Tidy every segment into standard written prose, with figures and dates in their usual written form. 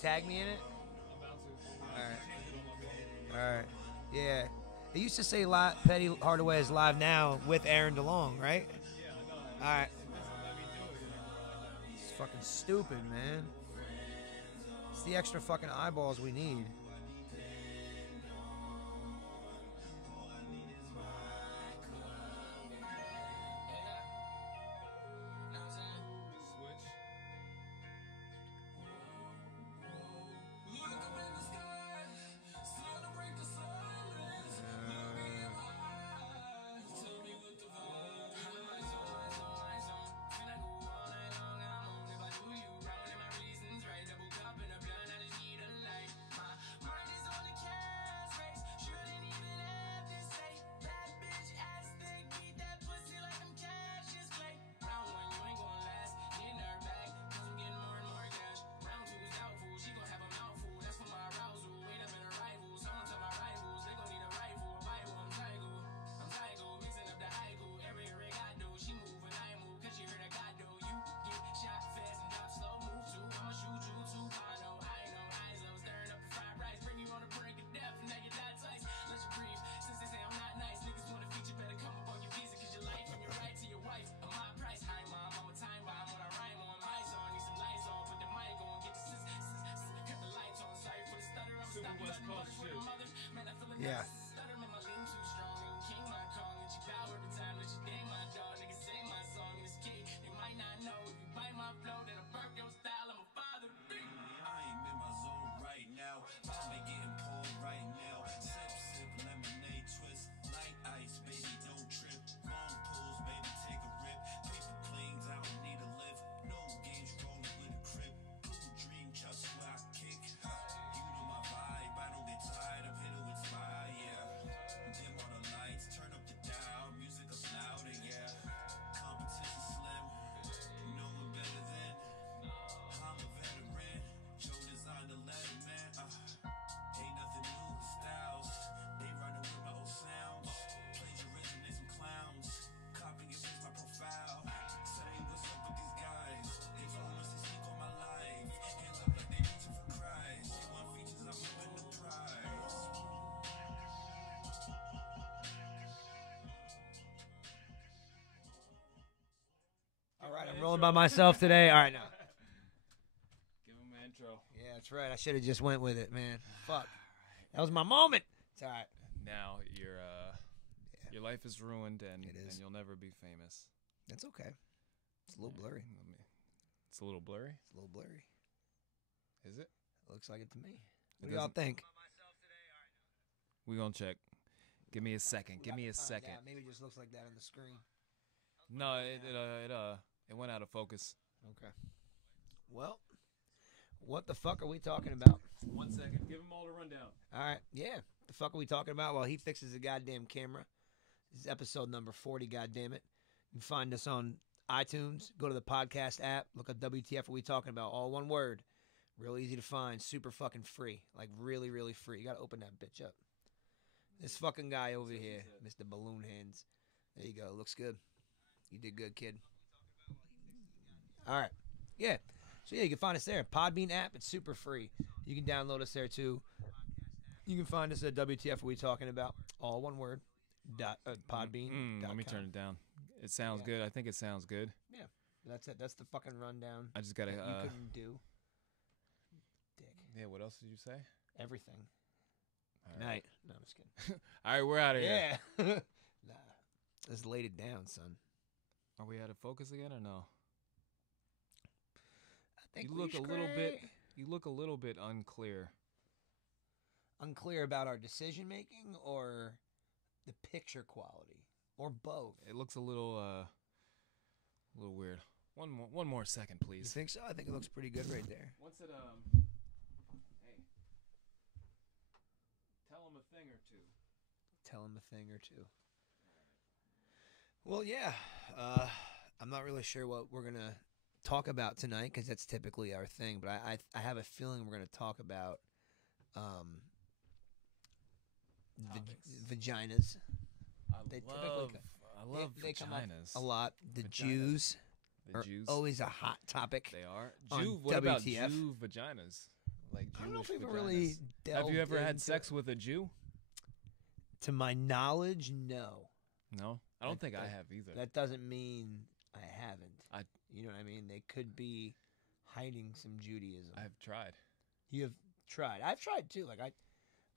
tag me in it? All right. Yeah. It used to say Petty Hardaway is live now with Aaron DeLong, right? All right. It's fucking stupid, man. It's the extra fucking eyeballs we need. Yeah. All right, I'm rolling by myself today. All right, now. Give him an intro. Yeah, that's right. I should have just went with it, man. Fuck. That was my moment. It's all right. Now your life is ruined, and It is. and you'll never be famous. That's okay. It's a little blurry. It's a little blurry. It's a little blurry. Is it? Looks like it to me. It What do y'all doesn't- think? We gonna check. Give me a second. Give me a Yeah, second. maybe it just looks like that on the screen. No, it went out of focus. Okay. Well, what the fuck are we talking about? 1 second. Give them all the rundown. All right. Yeah. The fuck are we talking about? Well, he fixes the goddamn camera. This is episode number 40, goddammit. You can find us on iTunes. Go to the podcast app. Look up WTF Are We Talking About? All one word. Real easy to find. Super fucking free. Like really, really free. You got to open that bitch up. This fucking guy over here, Mr. Balloon Hands. There you go. Looks good. You did good, kid. All right. Yeah. So, yeah, you can find us there. Podbean app. It's super free. You can download us there, too. You can find us at WTF Are We Talking About? All one word. Podbean. Let me turn it down. It sounds good. I think it sounds good. Yeah. That's it. That's the fucking rundown. I just gotta. that you couldn't do. Dick. Yeah. What else did you say? Everything. All Night. right. No, I'm just kidding. All right, we're out of here. Yeah. Nah. Let's laid it down, son. Are we out of focus again or no? I think You we look a little bit. straight. You look a little bit unclear. Unclear about our decision making or the picture quality or both. It looks a little weird. One more second, You please. think so? I think it looks pretty good right there. Once it hey, tell him a thing or two. Tell him a thing or two. Well, yeah. I'm not really sure what we're gonna talk about tonight because that's typically our thing. But I have a feeling we're gonna talk about vaginas. They typically I love they come up vaginas. a lot. The Vaginas. Jews The are Jews. always a hot topic. They are. on Jew. What about WTF? Jew vaginas? like I don't know Jewish if we've vaginas? really delved Have you ever had into sex it. with a Jew? To my knowledge, no. No, I don't think I that- have either. That doesn't mean I haven't. I- You know what I mean? They could be hiding some Judaism. I've tried. You have tried. I've tried too. Like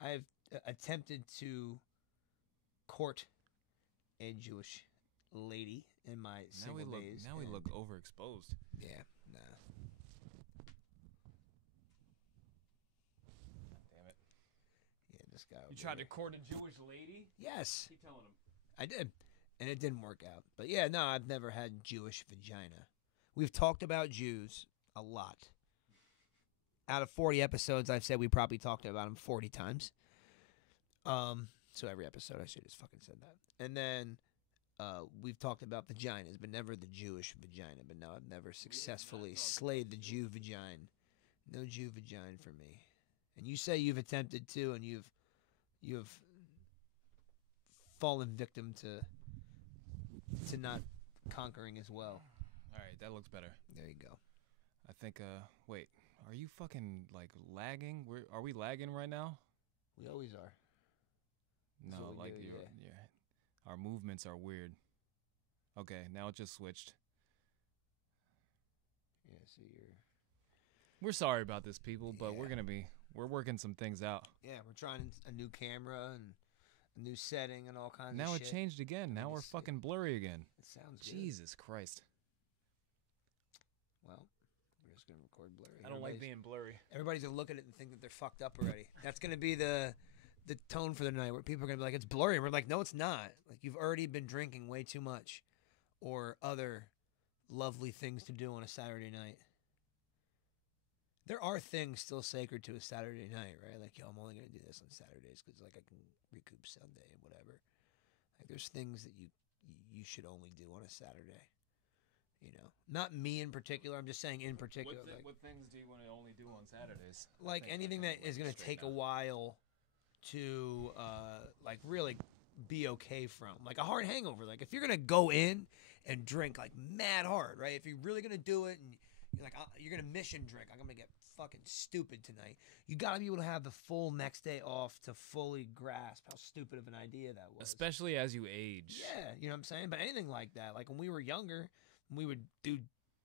I've attempted to court a Jewish lady in my Now we single look. days. Now we and- look overexposed. Yeah, nah. Damn it! Yeah, this guy. You over tried to here. court a Jewish lady? Yes, Keep telling him. I did, and it didn't work out. But yeah, no, I've never had Jewish vagina. We've talked about Jews a lot. Out of 40 episodes, I've said we probably talked about them 40 times. So every episode, I should have just fucking said that. And then we've talked about vaginas, but never the Jewish vagina. But no, I've never successfully slayed the Jew vagina. No Jew vagina for me. And you say you've attempted to, and you've fallen victim to not conquering as well. All right, that looks better. There you go. I think. Wait. Are you fucking like lagging? Are we lagging right now? We always are. That's No, what we like do, our movements are weird. Okay, now it just switched. Yeah, so you're. We're sorry about this, people, but Yeah. we're working some things out. Yeah, we're trying a new camera and a new setting and all kinds Now of it shit. changed again. Now we're It's- fucking blurry again. It sounds good. Jesus Christ. Well, we're just gonna record blurry. I don't like being blurry. Everybody's gonna look at it and think that they're fucked up already. That's gonna be the tone for the night, where people are gonna be like, "It's blurry." And we're like, "No, it's not. Like you've already been drinking way too much, or other lovely things to do on a Saturday night." There are things still sacred to a Saturday night, right? Like, yo, I'm only gonna do this on Saturdays because like I can recoup Sunday and whatever. Like, there's things that you should only do on a Saturday. You know, not me in particular. I'm just saying in particular. What things do you want to only do on Saturdays? Like anything that is going to take a while to like really be okay from, like a hard hangover. Like if you're going to go in and drink like mad hard, right? If you're really going to do it and you're like you're going to mission drink, like I'm going to get fucking stupid tonight. You got to be able to have the full next day off to fully grasp how stupid of an idea that was. Especially as you age. Yeah, you know what I'm saying? But anything like that, like when we were younger, we would do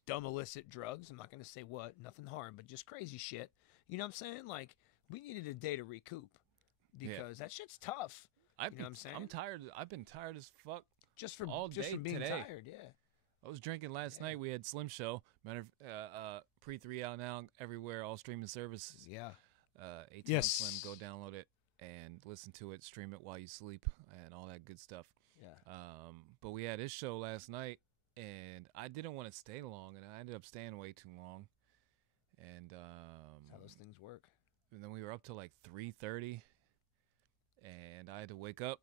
dumb illicit drugs. I'm not going to say what, nothing hard, but just crazy shit. You know what I'm saying? Like, we needed a day to recoup because that shit's tough. You know what I'm saying? I'm tired. I've been tired as fuck. Just from all just day from being today. tired, yeah. I was drinking last night. We had Slim Show. Pre 3 out now everywhere, all streaming services. Yeah. 18 Yes. Slim, go download it and listen to it, stream it while you sleep, and all that good stuff. Yeah. But we had his show last night, and I didn't want to stay long, and I ended up staying way too long. And That's how those things work. and then we were up till like 3:30, and I had to wake up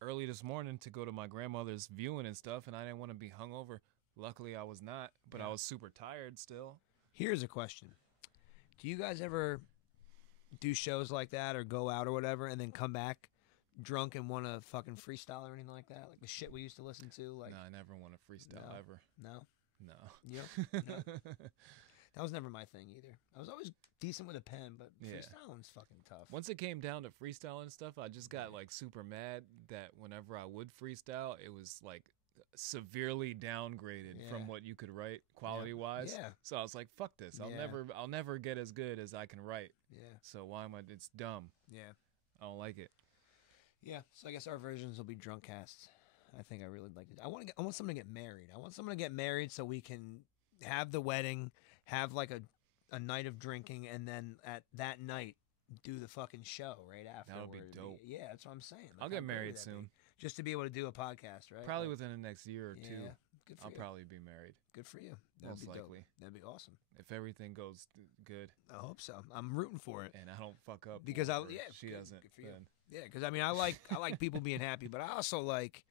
early this morning to go to my grandmother's viewing and stuff, and I didn't want to be hungover. Luckily, I was not, but I was super tired still. Here's a question. Do you guys ever do shows like that or go out or whatever and then come back drunk and want to fucking freestyle or anything like that? Like the shit we used to listen to? Like, No, I never want to freestyle No. ever. no? No. Yeah. No. That was never my thing either. I was always decent with a pen, but Yeah. freestyling's fucking tough. Once it came down to freestyling and stuff, I just got like super mad that whenever I would freestyle, it was like severely downgraded Yeah. from what you could write quality wise. Yeah. So I was like, fuck this. Yeah. I'll never get as good as I can write. Yeah. So why am I it's dumb. Yeah. I don't like it. Yeah. So I guess our versions will be drunk casts. I think I really like it. I want someone to get married. I want someone to get married so we can have the wedding, have like a night of drinking, and then at that night do the fucking show right after. That would be dope. Yeah, that's what I'm saying. Like, I'll how get great would married that soon. be? Just to be able to do a podcast, right? Probably Like, within the next year or two. Yeah. Good for I'll you. probably be married. Good for you. That'd Most be dope. likely. That'd be awesome. If everything goes good I hope so. I'm rooting for it. and I don't fuck up. Because or she good, doesn't. good for you. then- Yeah, because I mean, I like people being happy, but I also like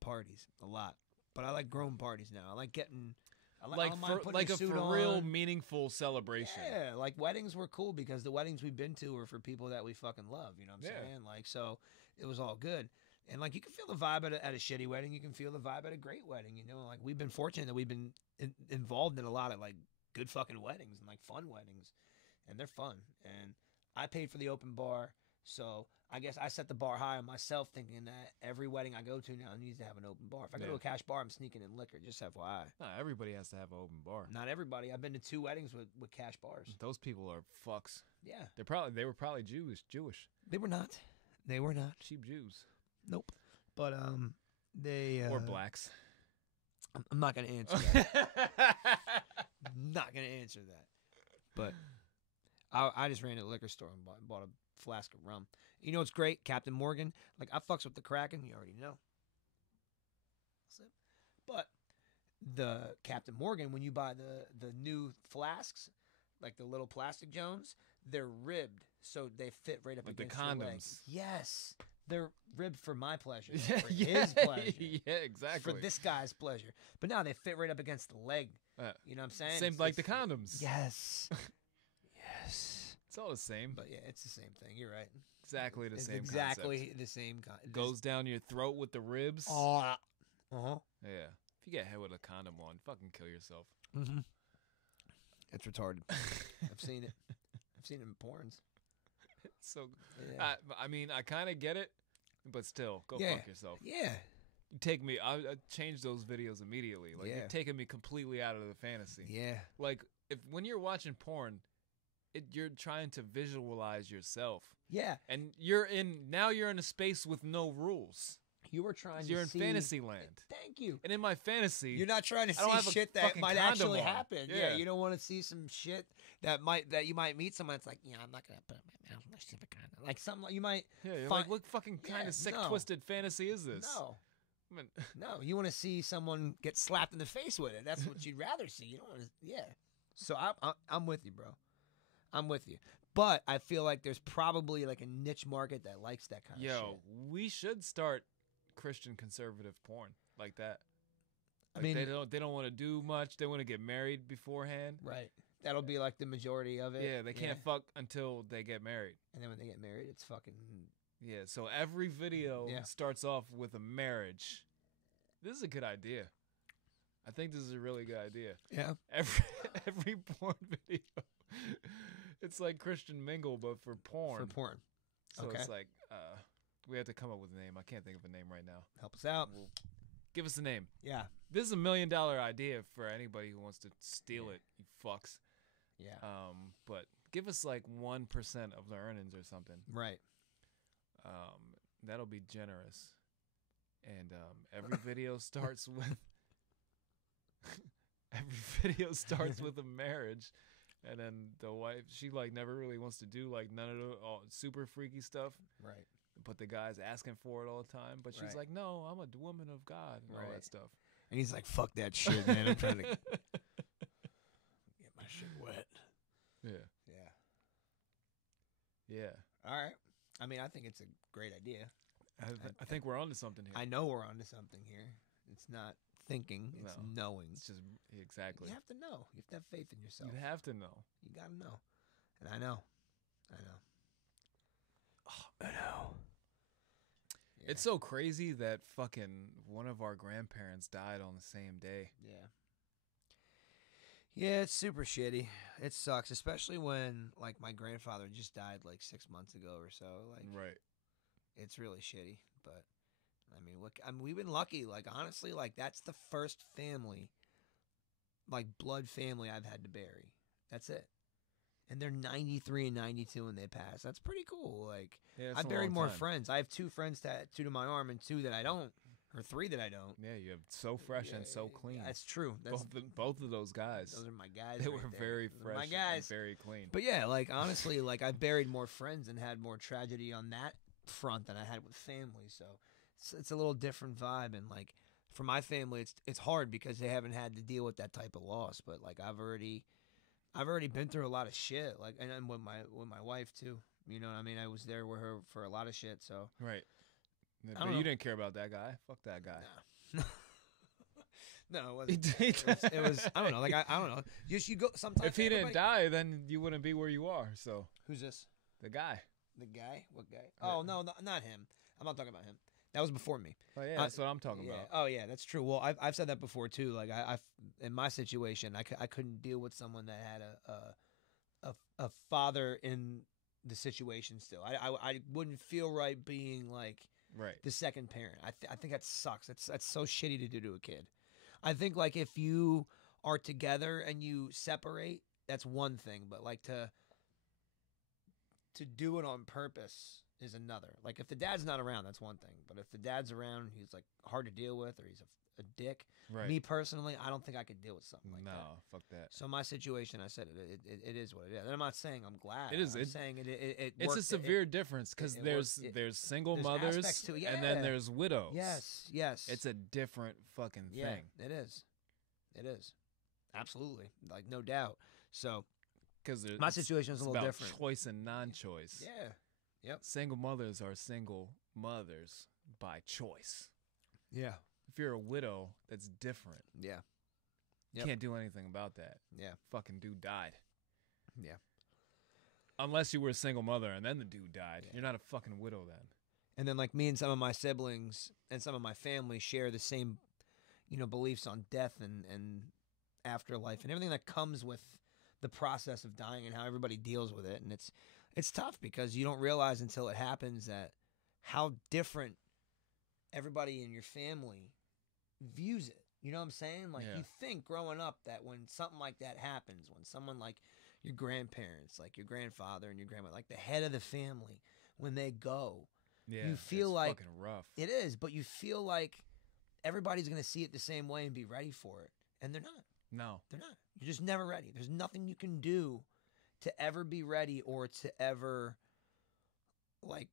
parties a lot. But I like grown parties now. I like getting I don't mind putting a suit for real on. meaningful celebration. Yeah, like weddings were cool because the weddings we've been to were for people that we fucking love. You know what I'm Yeah. saying? Like, so it was all good. And like, you can feel the vibe at a shitty wedding. You can feel the vibe at a great wedding. You know, like we've been fortunate that we've been involved in a lot of like good fucking weddings and like fun weddings. and they're fun. And I paid for the open bar, so I guess I set the bar high on myself, thinking that every wedding I go to now needs to have an open bar. If I go to a cash bar, I'm sneaking in liquor. Just FYI. Nah, everybody has to have an open bar. Not everybody. I've been to 2 weddings with cash bars. Those people are fucks. Yeah, They were probably Jewish. they were not. They were not. Cheap Jews. Nope. But they Or blacks. I'm not gonna answer that. Not gonna answer that. But I just ran to the liquor store and bought a flask of rum. You know what's great? Captain Morgan. Like, I fucks with the Kraken. You already know. But the Captain Morgan, when you buy the new flasks, like the little plastic Jones, they're ribbed so they fit right up Like the against your leg. condoms. Yes. They're ribbed for my pleasure. For his pleasure. Yeah, exactly. For this guy's pleasure. But now they fit right up against the leg. You know what I'm saying? Same like the condoms. Yes. Yes. It's all the same. But yeah, it's the same thing. You're right. Exactly the It's same exactly concept. the same concept. Goes down your throat with the ribs. Uh-huh. Yeah. If you get hit with a condom on, fucking kill yourself. Mm-hmm. It's retarded. I've seen it. I've seen it in porns. So, Yeah. I mean, I kind of get it, but still, go Yeah. fuck yourself. Yeah. You take me, I change those videos immediately. Like, Yeah. you're taking me completely out of the fantasy. Yeah. Like, when you're watching porn, you're trying to visualize yourself. Yeah. And now you're in a space with no rules. You were trying You're to in see. fantasy land. Thank you. And in my fantasy, You're not trying to I don't see have a shit that fucking might condom actually on. happen. Yeah. Yeah. You don't want to see some shit that you might meet someone that's like, yeah, I'm not gonna put it in my mouth unless you have a condom. Like something you might. yeah, you're Fine. like, what fucking kind Yeah, of sick, no. twisted fantasy is this? No. I mean, No, you want to see someone get slapped in the face with it. That's what you'd rather see. You don't want to. Yeah. So I'm with you, bro. I'm with you. But I feel like there's probably like a niche market that likes that kind of shit. yo, we should start Christian conservative porn like that. I Like, mean, they don't want to do much. They want to get married beforehand. right. That'll be like the majority of it. Yeah, they can't fuck until they get married. And then when they get married, it's fucking. Yeah, so every video Yeah. starts off with a marriage. This is a good idea. I think this is a really good idea. Yeah. Every porn video, it's like Christian Mingle, but for porn. For porn. So Okay. it's like, we have to come up with a name. I can't think of a name right now. Help us out. Give us a name. Yeah. This is $1 million idea for anybody who wants to steal it, you fucks. Yeah. But give us like 1% of the earnings or something. Right. That'll be generous. And every video starts with a marriage, and then the wife, she like never really wants to do like none of the super freaky stuff. Right. But the guy's asking for it all the time. But she's Right. like, no, I'm a woman of God and all Right. that stuff. And he's like, "Fuck that shit, man. I'm trying to get my shit wet." Yeah. Yeah. Yeah. All right. I mean, I think it's a great idea. I think we're onto something here. I know we're onto something here. It's not thinking; it's No. knowing. It's just exactly. You have to know. You have to have faith in yourself. You have to know. You gotta know. And I know. I know. Yeah. It's so crazy that fucking one of our grandparents died on the same day. Yeah. Yeah, it's super shitty. It sucks, especially when like my grandfather just died like 6 months ago or so. Like, Right. it's really shitty. But I mean, we've been lucky. Like, honestly, like that's the first family, like blood family I've had to bury. That's it. And they're 93 and 92 when they pass. That's pretty cool. Like, Yeah, I buried more friends. I have 2 friends tattooed to my arm and 2 that I don't, or 3 that I don't. Yeah, you have so fresh and so clean. That's true. That's both of those guys. those are my guys. They right were there. very Those are fresh my guys. and very clean. But yeah, like honestly, like I've buried more friends and had more tragedy on that front than I had with family. So it's a little different vibe. And like for my family, it's hard because they haven't had to deal with that type of loss. But like I've already been through a lot of shit. Like and with my wife too. You know what I mean? I was there with her for a lot of shit. So Right. don't But know. you didn't care about that guy. Fuck that guy. no, no, it wasn't. He It was I don't know. Like I don't know. You go sometimes. If he didn't everybody- die, then you wouldn't be where you are. So Who's this? the guy. The guy? What guy? Oh no, not him. I'm not talking about him. That was before me. Oh yeah, that's what I'm talking Yeah. about. Oh yeah, that's true. Well, I've said that before too. Like I've in my situation, I couldn't deal with someone that had a father in the situation still. I wouldn't feel right being like Right. the second parent. I think that sucks. That's so shitty to do to a kid. I think like if you are together and you separate, that's one thing, but like to do it on purpose is another. Like if the dad's not around, that's one thing, but if the dad's around, he's like hard to deal with or he's a dick. Right. Me personally, I don't think I could deal with something like no, that. fuck that. So my situation, I said it is what it is. And I'm not saying I'm glad. It is. I'm saying it It's worked, a severe difference because it there's worked- there's single there's mothers aspects to it, and then yeah. there's widows. Yes. It's a different fucking yeah, thing. it is. It is. Absolutely. Like no doubt. So Because my situation is a little about different. choice and non-choice. Yeah. Yep. Single mothers are single mothers by choice. Yeah. If you're a widow, that's different. Yeah. You Yep. can't do anything about that. Yeah. Fucking dude died. Yeah. Unless you were a single mother and then the dude died. Yeah. You're not a fucking widow then. And then like me and some of my siblings and some of my family share the same, beliefs on death and afterlife and everything that comes with the process of dying and how everybody deals with it. And it's tough because you don't realize until it happens that how different everybody in your family views it. You know what I'm saying? Like Yeah. you think growing up that when something like that happens, when someone like your grandparents, like your grandfather and your grandma, like the head of the family, when they go, Yeah. You feel it's like- fucking rough. it is, but you feel like everybody's going to see it the same way and be ready for it. And they're not. No. They're not. You're just never ready. There's nothing you can do to ever be ready or to ever like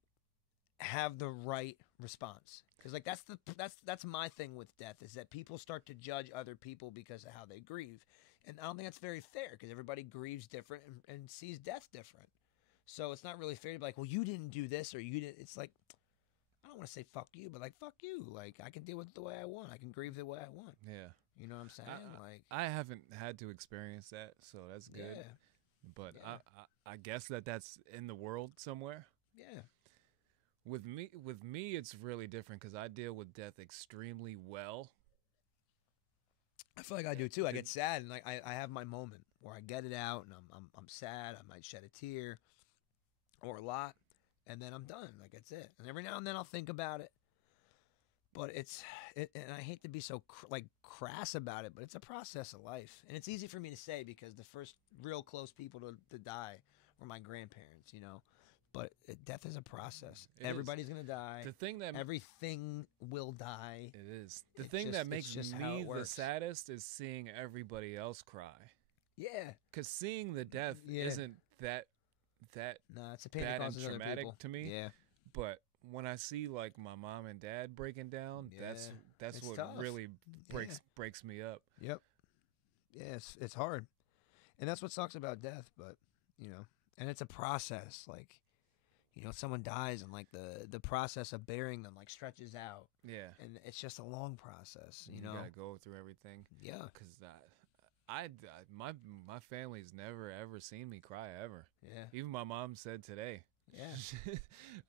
have the right response. Cuz like that's my thing with death is that people start to judge other people because of how they grieve. And I don't think that's very fair because everybody grieves different and sees death different. So it's not really fair to be like, well, you didn't do this or you didn't. It's like, I don't want to say fuck you, but like, fuck you. Like, I can deal with it the way I want. I can grieve the way I want. Yeah. You know what I'm saying? Like, I haven't had to experience that, so that's good. yeah, But Yeah. I guess that's in the world somewhere. yeah, With me, it's really different because I deal with death extremely well. I feel like I do too. I get sad and like I have my moment where I get it out and I'm sad. I might shed a tear or a lot, and then I'm done. Like that's it. And every now and then I'll think about it. But and I hate to be so crass about it, but it's a process of life, and it's easy for me to say because the first real close people to die were my grandparents, But death is a process. It is. Everybody's gonna die. The thing that Everything will die. it is the It's thing just- that it's makes just how me it the works. saddest is seeing everybody else cry. Yeah. Because seeing the death Yeah. isn't that No, it's a pain bad that and causes other traumatic people. to me. Yeah. But when I see like my mom and dad breaking down, that's Yeah. It's what tough. really breaks me up. Yep. Yeah, it's hard, and that's what sucks about death. But and it's a process. Like, someone dies, and like the process of burying them like stretches out, Yeah. and it's just a long process. You gotta go through everything. Yeah. Because my family's never ever seen me cry ever. Yeah. Even my mom said today. Yeah.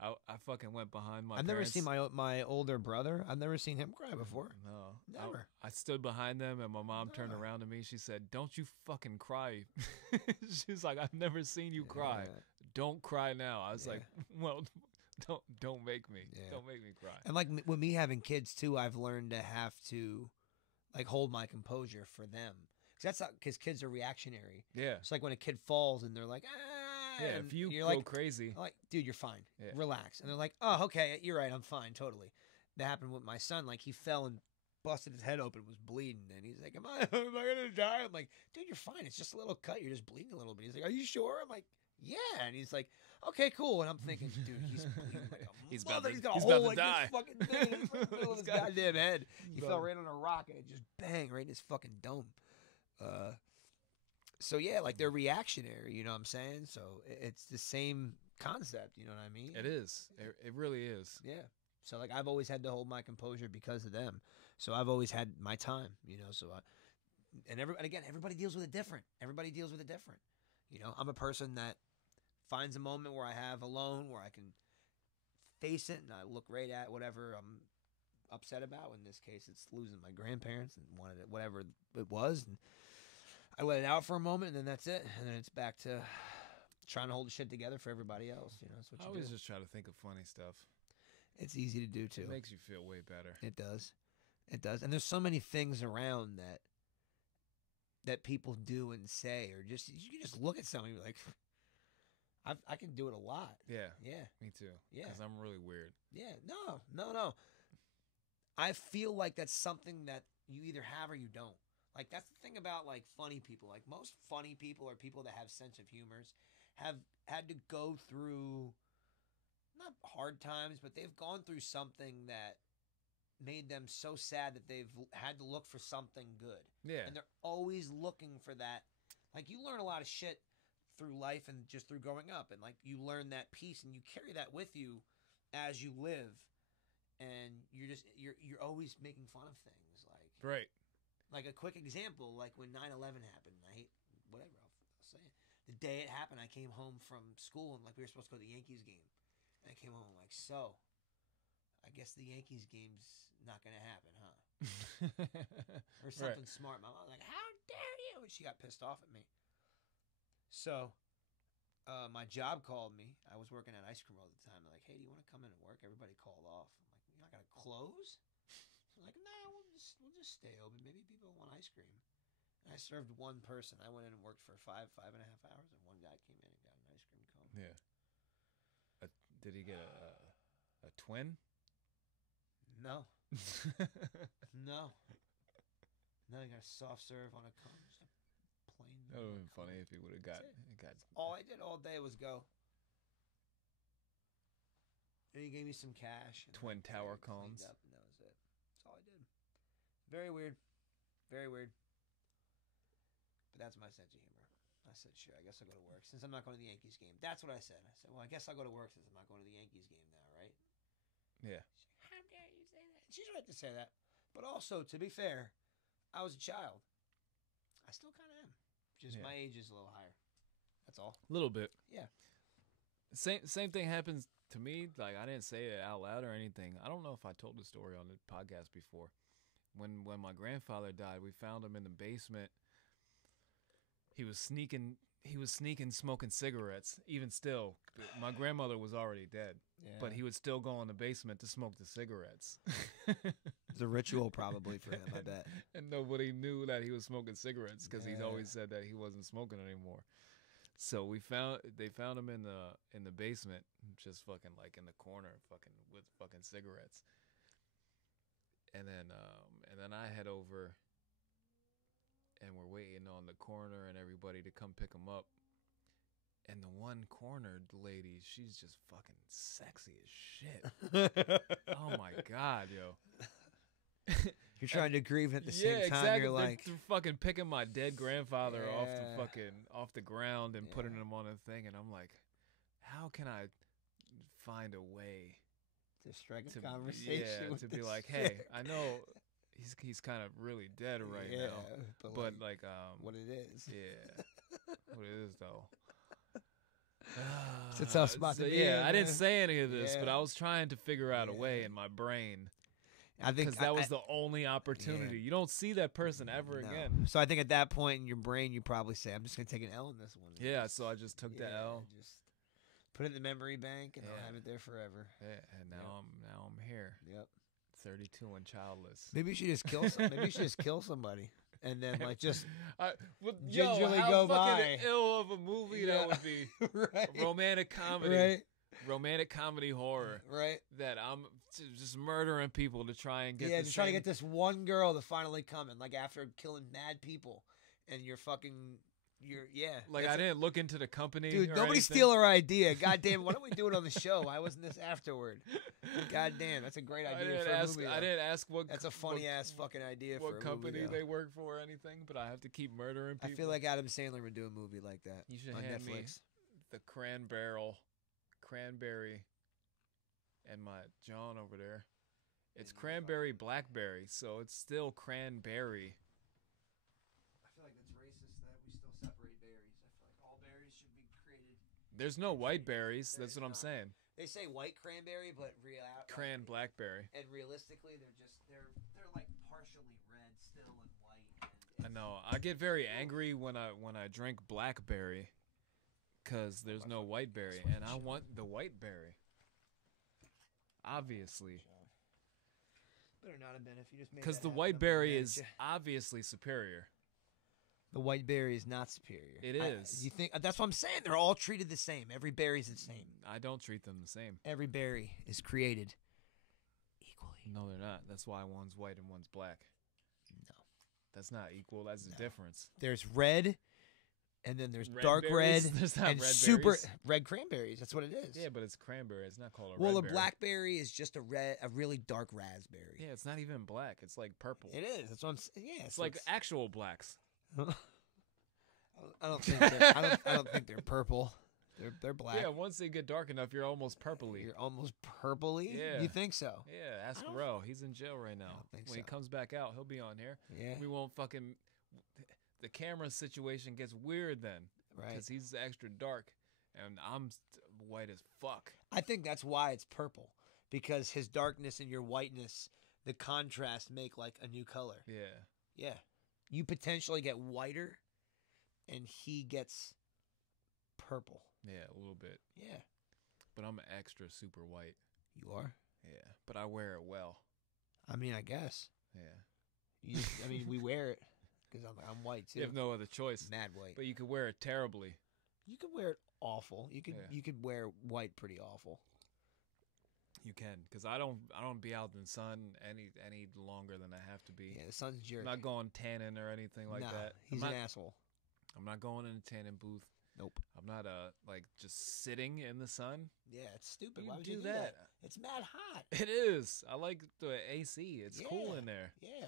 I fucking went behind my. I've never parents. seen my older brher. I've never seen him cry before. No, Never. I stood behind them, and my mom turned No. around to me. She said, "Don't you fucking cry." She's like, "I've never seen you cry. Yeah. Don't cry now." I was Yeah. like, "Well, don't make me. Yeah. Don't make me cry." And like with me having kids too, I've learned to have to like hold my composure for them. Because kids are reactionary. Yeah, It's like when a kid falls and they're like, ah. yeah. and If you you're go like, crazy, I'm like, dude, you're fine. Yeah. Relax. And they're like, oh, okay, you're right. I'm fine. Totally. That happened with my son. Like he fell and busted his head open, was bleeding, and he's like, am I gonna die? I'm like, dude, you're fine. It's just a little cut. You're just bleeding a little bit. He's like, are you sure? I'm like, yeah. And he's like, okay, cool. And I'm thinking, dude, he's bleeding like a He's mother. about to- He's got a he's hole about to like die. this fucking thing in the middle of his He's got- goddamn head. He he's fell about- right on a rock and it just bang right in his fucking dome. So yeah, like they're reactionary, you know what I'm saying? So it's the same concept, you know what I mean? it is. It really is. Yeah. So like I've always had to hold my composure because of them. So I've always had my time, So and again, everybody deals with it different. Everybody deals with it different. I'm a person that finds a moment where I have alone where I can face it and I look right at whatever I'm upset about. In this case, it's losing my grandparents and whatever it was. And I let it out for a moment, and then that's it. And then it's back to trying to hold the shit together for everybody else. You know, that's what I you always do. just try to think of funny stuff. It's easy to do too. It makes you feel way better. It does. It does. And there's so many things around that people do and say, or just you can just look at something and be like, I can do it a lot. Yeah, Yeah. me too. Yeah. Because I'm really weird. Yeah. No. I feel like that's something that you either have or you don't. Like that's the thing about like funny people. Like most funny people or people that have sense of humors have had to go through not hard times, but they've gone through something that made them so sad that they've had to look for something good. Yeah. And they're always looking for that. Like you learn a lot of shit through life and just through growing up, and like you learn that piece and you carry that with you as you live, and you're always making fun of things. Right. Like a quick example, like when 9/11 happened, I hate whatever I'll say it. The day it happened, I came home from school and like we were supposed to go to the Yankees game, and I came home like, so I guess the Yankees game's not gonna happen, huh? Or something smart. My mom was like, "How dare you?" And she got pissed off at me. So, my job called me. I was working at Ice Cream Roll at the time. They're like, "Hey, do you want to come in and work?" Everybody called off. I'm like, "You're not gonna close?" I'm like, "No, we'll just stay open. Maybe people want ice cream." And I served one person. I went in and worked for five and a half hours, and one guy came in and got an ice cream cone. Yeah. Did he get a twin? No. No. No, he got a soft serve on a cone. Just a plain. That would have been funny if he would have got. All I did all day was go. And he gave me some cash. And Twin tower cleaned cones. up, and that was it. That's all I did. Very weird. Very weird. But that's my sense of humor. I said, sure, I guess I'll go to work. Since I'm not going to the Yankees game. That's what I said. I said, well, I guess I'll go to work since I'm not going to the Yankees game now, right? Yeah. She's like, how dare you say that? She's right to say that. But also, to be fair, I was a child. I still kind of am. Just my age is a little higher. That's all. A little bit. Yeah. Same thing happens to me. Like I didn't say it out loud or anything. I don't know if I told the story on the podcast before. When my grandfather died, we found him in the basement. He was sneaking smoking cigarettes. Even still, my grandmother was already dead, but he would still go in the basement to smoke the cigarettes. It's a ritual probably for him, I bet. And nobody knew that he was smoking cigarettes because he's always said that he wasn't smoking anymore. So they found him in the basement, just fucking like in the corner, fucking with fucking cigarettes. And then I head over, and we're waiting on the coroner and everybody to come pick him up. And the one cornered lady, she's just fucking sexy as shit. Oh my god, yo. You're trying to grieve at the same time. Exactly. You're like, they're fucking picking my dead grandfather off the ground and putting him on a thing, and I'm like, how can I find a way to strike a conversation? To be like, hey, I know he's kind of really dead right now, but like what it is. Yeah, what it is though. It's a tough spot to be in, I didn't say any of this, Yeah. but I was trying to figure out a way in my brain. I think Because that was the only opportunity. Yeah. You don't see that person ever No. again. So I think at that point in your brain, you probably say, "I'm just gonna take an L in this one." Yeah, so I just took the L. Just put it in the memory bank, and I'll have it there forever. Yeah, and now I'm here. Yep. 32 and childless. Maybe you should just kill maybe you should just kill somebody, and then like just gingerly go how fucking by. ill of a movie that would be. right. A romantic comedy. Right. Romantic comedy horror. Right. That I'm just murdering people to try and get. Just trying to get this one girl to finally come in, like after killing mad people, and you're Like I didn't look into the company. Dude, or nobody anything. steal our idea. God damn, why don't we do it on the show? Why wasn't this afterward? God damn, that's a great idea for a movie. I didn't ask what. That's a funny ass fucking idea for a company movie, they work for or anything, but I have to keep murdering people. I feel like Adam Sandler would do a movie like that. You should on hand me Netflix. the cranberry, and my John over there. It's cranberry blackberry, so it's still cranberry. I feel like it's racist that we still separate berries. I feel like all berries should be created. There's no white berries. That's what I'm saying. They say white cranberry, but Blackberry. And realistically, they're like partially red still and white. And No, I get very angry when I drink blackberry, cause there's no white berry, and I want the white berry. Obviously, Better not have been if you just made. because that the happen, white I'm gonna berry get is ya. obviously superior. The white berry is not superior. It is. You think that's what I'm saying? They're all treated the same. Every berry's the same. I don't treat them the same. Every berry is created equally. No, they're not. That's why one's white and one's black. No. That's not equal. That's the difference. There's red, and then there's Red dark berries? red, There's not and red super berries. red cranberries. That's what it is. Yeah, but it's cranberry. It's not called a Well, red a berry. blackberry is just a really dark raspberry. Yeah, it's not even black. It's like purple. It is. That's what I'm saying. Yeah, It's like actual blacks. I don't think they're, I don't think they're purple. They're black. Yeah, once they get dark enough, you're almost purpley. You're almost purpley. Yeah. You think so? Yeah, ask I don't- Ro. He's in jail right now. don't think When he so. comes back out, he'll be on here. Yeah. We won't fucking. The camera situation gets weird then. Right. Because he's extra dark, and I'm white as fuck. I think that's why it's purple, because his darkness and your whiteness, the contrast make like a new color. Yeah. Yeah. You potentially get whiter, and he gets purple. Yeah, a little bit. Yeah. But I'm extra super white. You are. Yeah. But I wear it well. I mean, I guess. Yeah. I mean, we wear it because I'm white too. You have no other choice. Mad white. But you could wear it terribly. You could wear it awful. You could Yeah. you could wear white pretty awful. You can, because I don't be out in the sun any longer than I have to be. Yeah, the sun's jerk. I'm not going tanning or anything like Nah, that. He's I'm an not, asshole. I'm not going in a tanning booth. Nope. I'm not like just sitting in the sun. Yeah, it's stupid. You Why would do you do that? that? It's mad hot. It is. I like the AC. It's cool Yeah. in there. Yeah.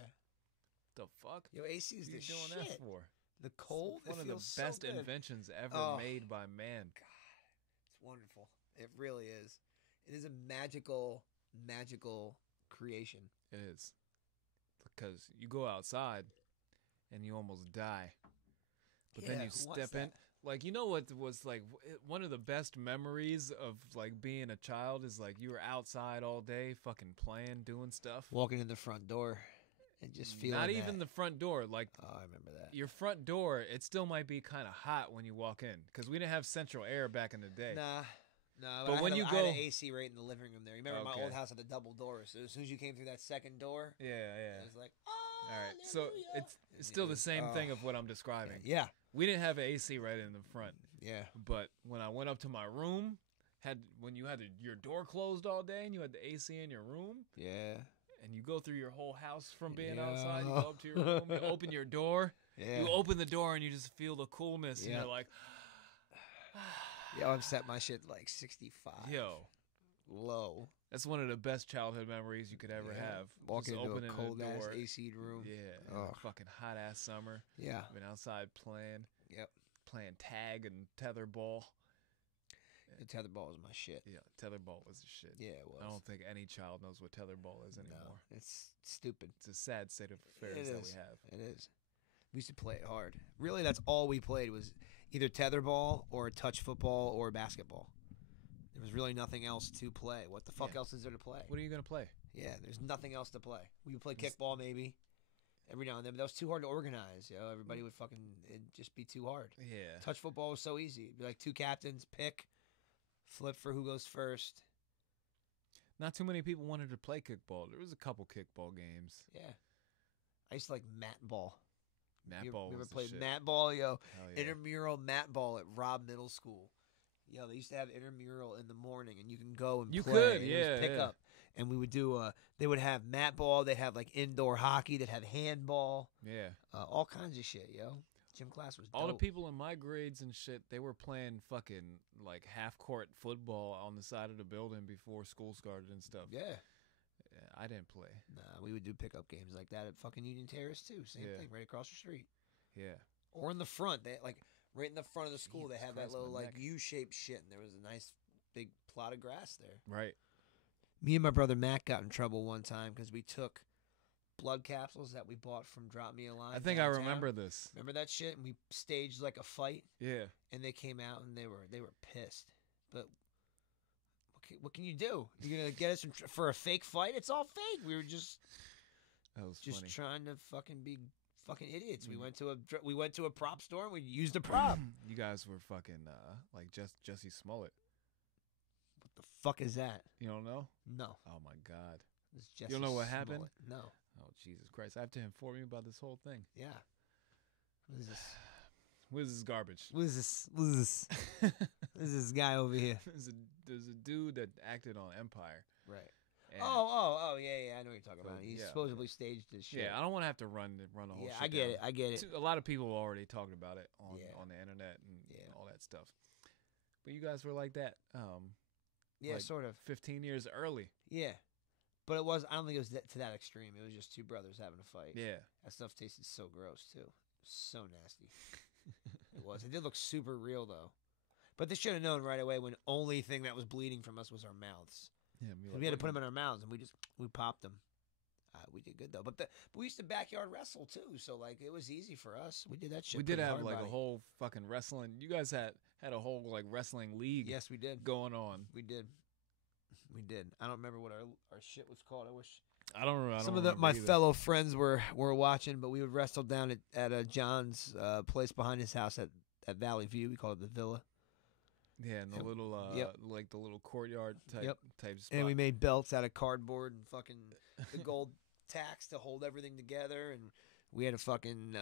The fuck? Yo, AC is What are the you doing shit. that for? The cold. One it of the feels best so good. inventions ever Oh. made by man. It's wonderful. It really is. It is a magical creation. It is. Because you go outside and you almost die. But then Yeah, you who wants step in. that? Like, you know what was like one of the best memories of like being a child is like you were outside all day fucking playing, doing stuff. Walking in the front door and just feeling Not that. even the front door. Like Oh, I remember that. your front door, it still might be kind of hot when you walk in because we didn't have central air back in the day. Nah. No, But I when had you I had go- an AC right in the living room there. You remember my Okay. old house had the double doors. So as soon as you came through that second door, Yeah. it was like, oh, All right. So it's still the same thing of what I'm describing. yeah, We didn't have an AC right in the front. yeah. But when I went up to my room, when you had your door closed all day and you had the AC in your room, Yeah. and you go through your whole house from being Yeah. outside, you go up to your room, you open your door, Yeah. you open the door and you just feel the coolness, and Yeah. you're like, Yo, I've set my shit like 65. yo, Low. that's one of the best childhood memories you could ever Yeah. have. Walking Just into a opening cold the ass door. AC room. Yeah, in a Ugh. fucking hot ass summer. Yeah. Been outside playing, Yep. playing tag and tetherball. The tetherball was my shit. Yeah, tetherball was the shit. Yeah, it was. I don't think any child knows what tetherball is anymore. No, it's stupid. It's a sad state of affairs It that is. we have. It is. We used to play it hard. Really, that's all we played was either tetherball or touch football or basketball. There was really nothing else to play. What the fuck Yeah. else is there to play? What are you gonna play? Yeah, there's nothing else to play. We would play Just- kickball maybe every now and then, but that was too hard to organize. You know, everybody would fucking it'd just be too hard. Yeah. Touch football was so easy. It'd be like two captains, pick, flip for who goes first. Not too many people wanted to play kickball. There was a couple kickball games. Yeah. I used to like mat ball. Mat You ball ever was the played shit. mat ball, yo? Hell yeah. Intramural mat ball at Robb Middle School. Yo, they used to have intramural in the morning, and you can go and You play. could, and it was yeah, pick yeah. up. And we would do. They would have mat ball. They'd have like indoor hockey. They'd have handball. Yeah. All kinds of shit, yo. Gym class was dope. All the people in my grades and shit, they were playing fucking like half court football on the side of the building before school started and stuff. Yeah. Yeah, I didn't play. Nah, we would do pickup games like that at fucking Union Terrace too. Same Yeah. thing, right across the street. Yeah. Or in the front, they like right in the front of the school. Jesus they have Christ, that little my like neck. U-shaped shit, and there was a nice big plot of grass there. Right. Me and my brother Matt got in trouble one time because we took blood capsules that we bought from Drop Me a Line. I think I downtown. remember this. Remember that shit? And we staged like a fight, Yeah. and they came out and they were pissed. But what can you do? You're gonna get us for a fake fight? It's all fake. We were just That was just funny. trying to fucking be fucking idiots. We Mm. went to a prop store and we used a prop. You guys were fucking like Jesse Smollett. What the fuck is that? You don't know? No. Oh my God. It's You don't know what Jesse happened? Smollett. No. Oh Jesus Christ! I have to inform you about this whole thing. Yeah. What is this? What is this garbage? What is this? What is this? What is this guy over here? there's a dude that acted on Empire. Right. and- Oh, yeah. I know what you're talking about. He Yeah. supposedly staged this shit. Yeah, I don't want to have to run the whole Yeah, shit I get down. it. I get it. A lot of people already talked about it on Yeah. on the internet and Yeah. all that stuff. But you guys were like that, Yeah, like- sort of. 15 years early. Yeah. But it was. I don't think it was to that extreme. It was just two brothers having a fight. Yeah. That stuff tasted so gross too. So nasty. It was. It did look super real though. But they should have known right away when only thing that was bleeding from us was our mouths. Yeah. We had to put them in our mouths and we popped them. We did good though. But we used to backyard wrestle too, so like it was easy for us. We did that shit. We did pretty have hard, like buddy. a whole fucking wrestling. You guys had a whole like wrestling league. Yes, we did. Going on. We did. We did. I don't remember what our shit was called. I wish I don't remember. some of my fellow friends were watching, but we would wrestle down at John's place behind his house at Valley View. We call it the Villa. Yeah, and the and- little yep. like the little courtyard type Yep. type spot. And we made belts out of cardboard and fucking the gold tacks to hold everything together. And we had a fucking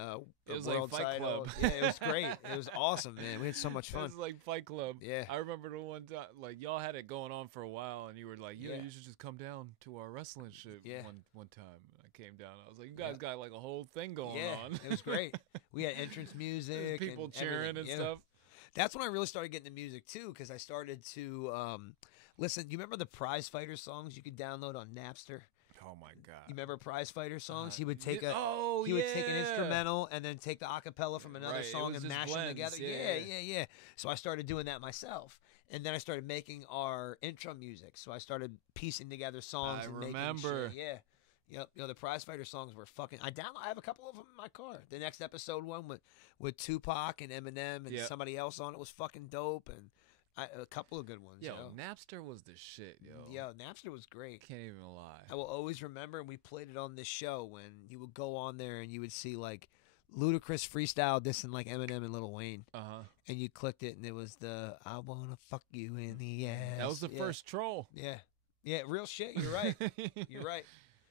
It was a like world Fight title. Club. Yeah, it was great. It was awesome, man. We had so much It fun. was like Fight Club. Yeah. I remember the one time, like y'all had it going on for a while, and you were like, "Yeah, Yeah. you should just come down to our wrestling shit." Yeah. One time, I came down. I was like, "You guys Yeah. got like a whole thing going Yeah, on." it was great. We had entrance music, There's people and cheering everything. and Yeah. stuff. That's when I really started getting into music too, because I started to listen. You remember the Prize Fighter songs you could download on Napster? Oh my god! You remember Prize Fighter songs? He Uh, would take yeah. a he would take an yeah. instrumental and then take the acapella from another Right, it song was and just mash them blends, together. yeah. Yeah. So I started doing that myself, and then I started making our intro music. So I started piecing together songs. I and remember. Making shit. Yeah. Yep. The Prize Fighter songs were fucking. I have a couple of them in my car. The next episode one with Tupac and Eminem and Yeah. somebody else on it was fucking dope, and a couple of good ones. Yo, yo. Napster was the shit, yo. Yo, Napster was great. Can't even lie. I will always remember, and we played it on this show when you would go on there and you would see like Ludacris freestyle dissing like Eminem and Lil Wayne, and you clicked it and it was the "I wanna fuck you in the ass." That was the Yeah. first troll. Yeah, real shit. You're right. You're right.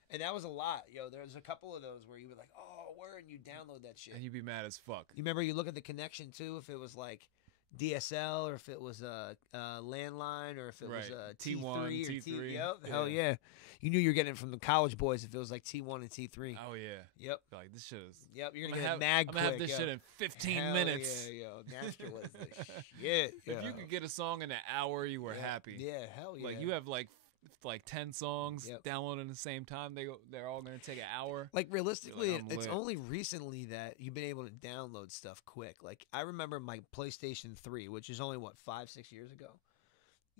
And that was a lot, yo. There's a couple of those where you were like, "Oh, where?" and you download that shit. And you'd be mad as fuck. You remember you look at the connection too, if it was like DSL or if it was a landline or if it was Right. a T1, T3 or T3. Yep, Yeah. hell yeah. You knew you were getting it from the college boys if it was like T1 and T3. Oh yeah. Yep, Like this shit is. yep. You're I'm gonna gonna get have, it mad I'm gonna have quick, this yo. shit in 15 Hell minutes. Yeah, yo. Napster was the shit. If you could get a song in an hour, you were Yeah. happy. Yeah, hell yeah. Like you have like 10 songs Yep. downloaded at the same time. They're all gonna take an hour. Like realistically, I'm it's lit. only recently that you've been able to download stuff quick. Like I remember my PlayStation 3, which is only what 5-6 years ago.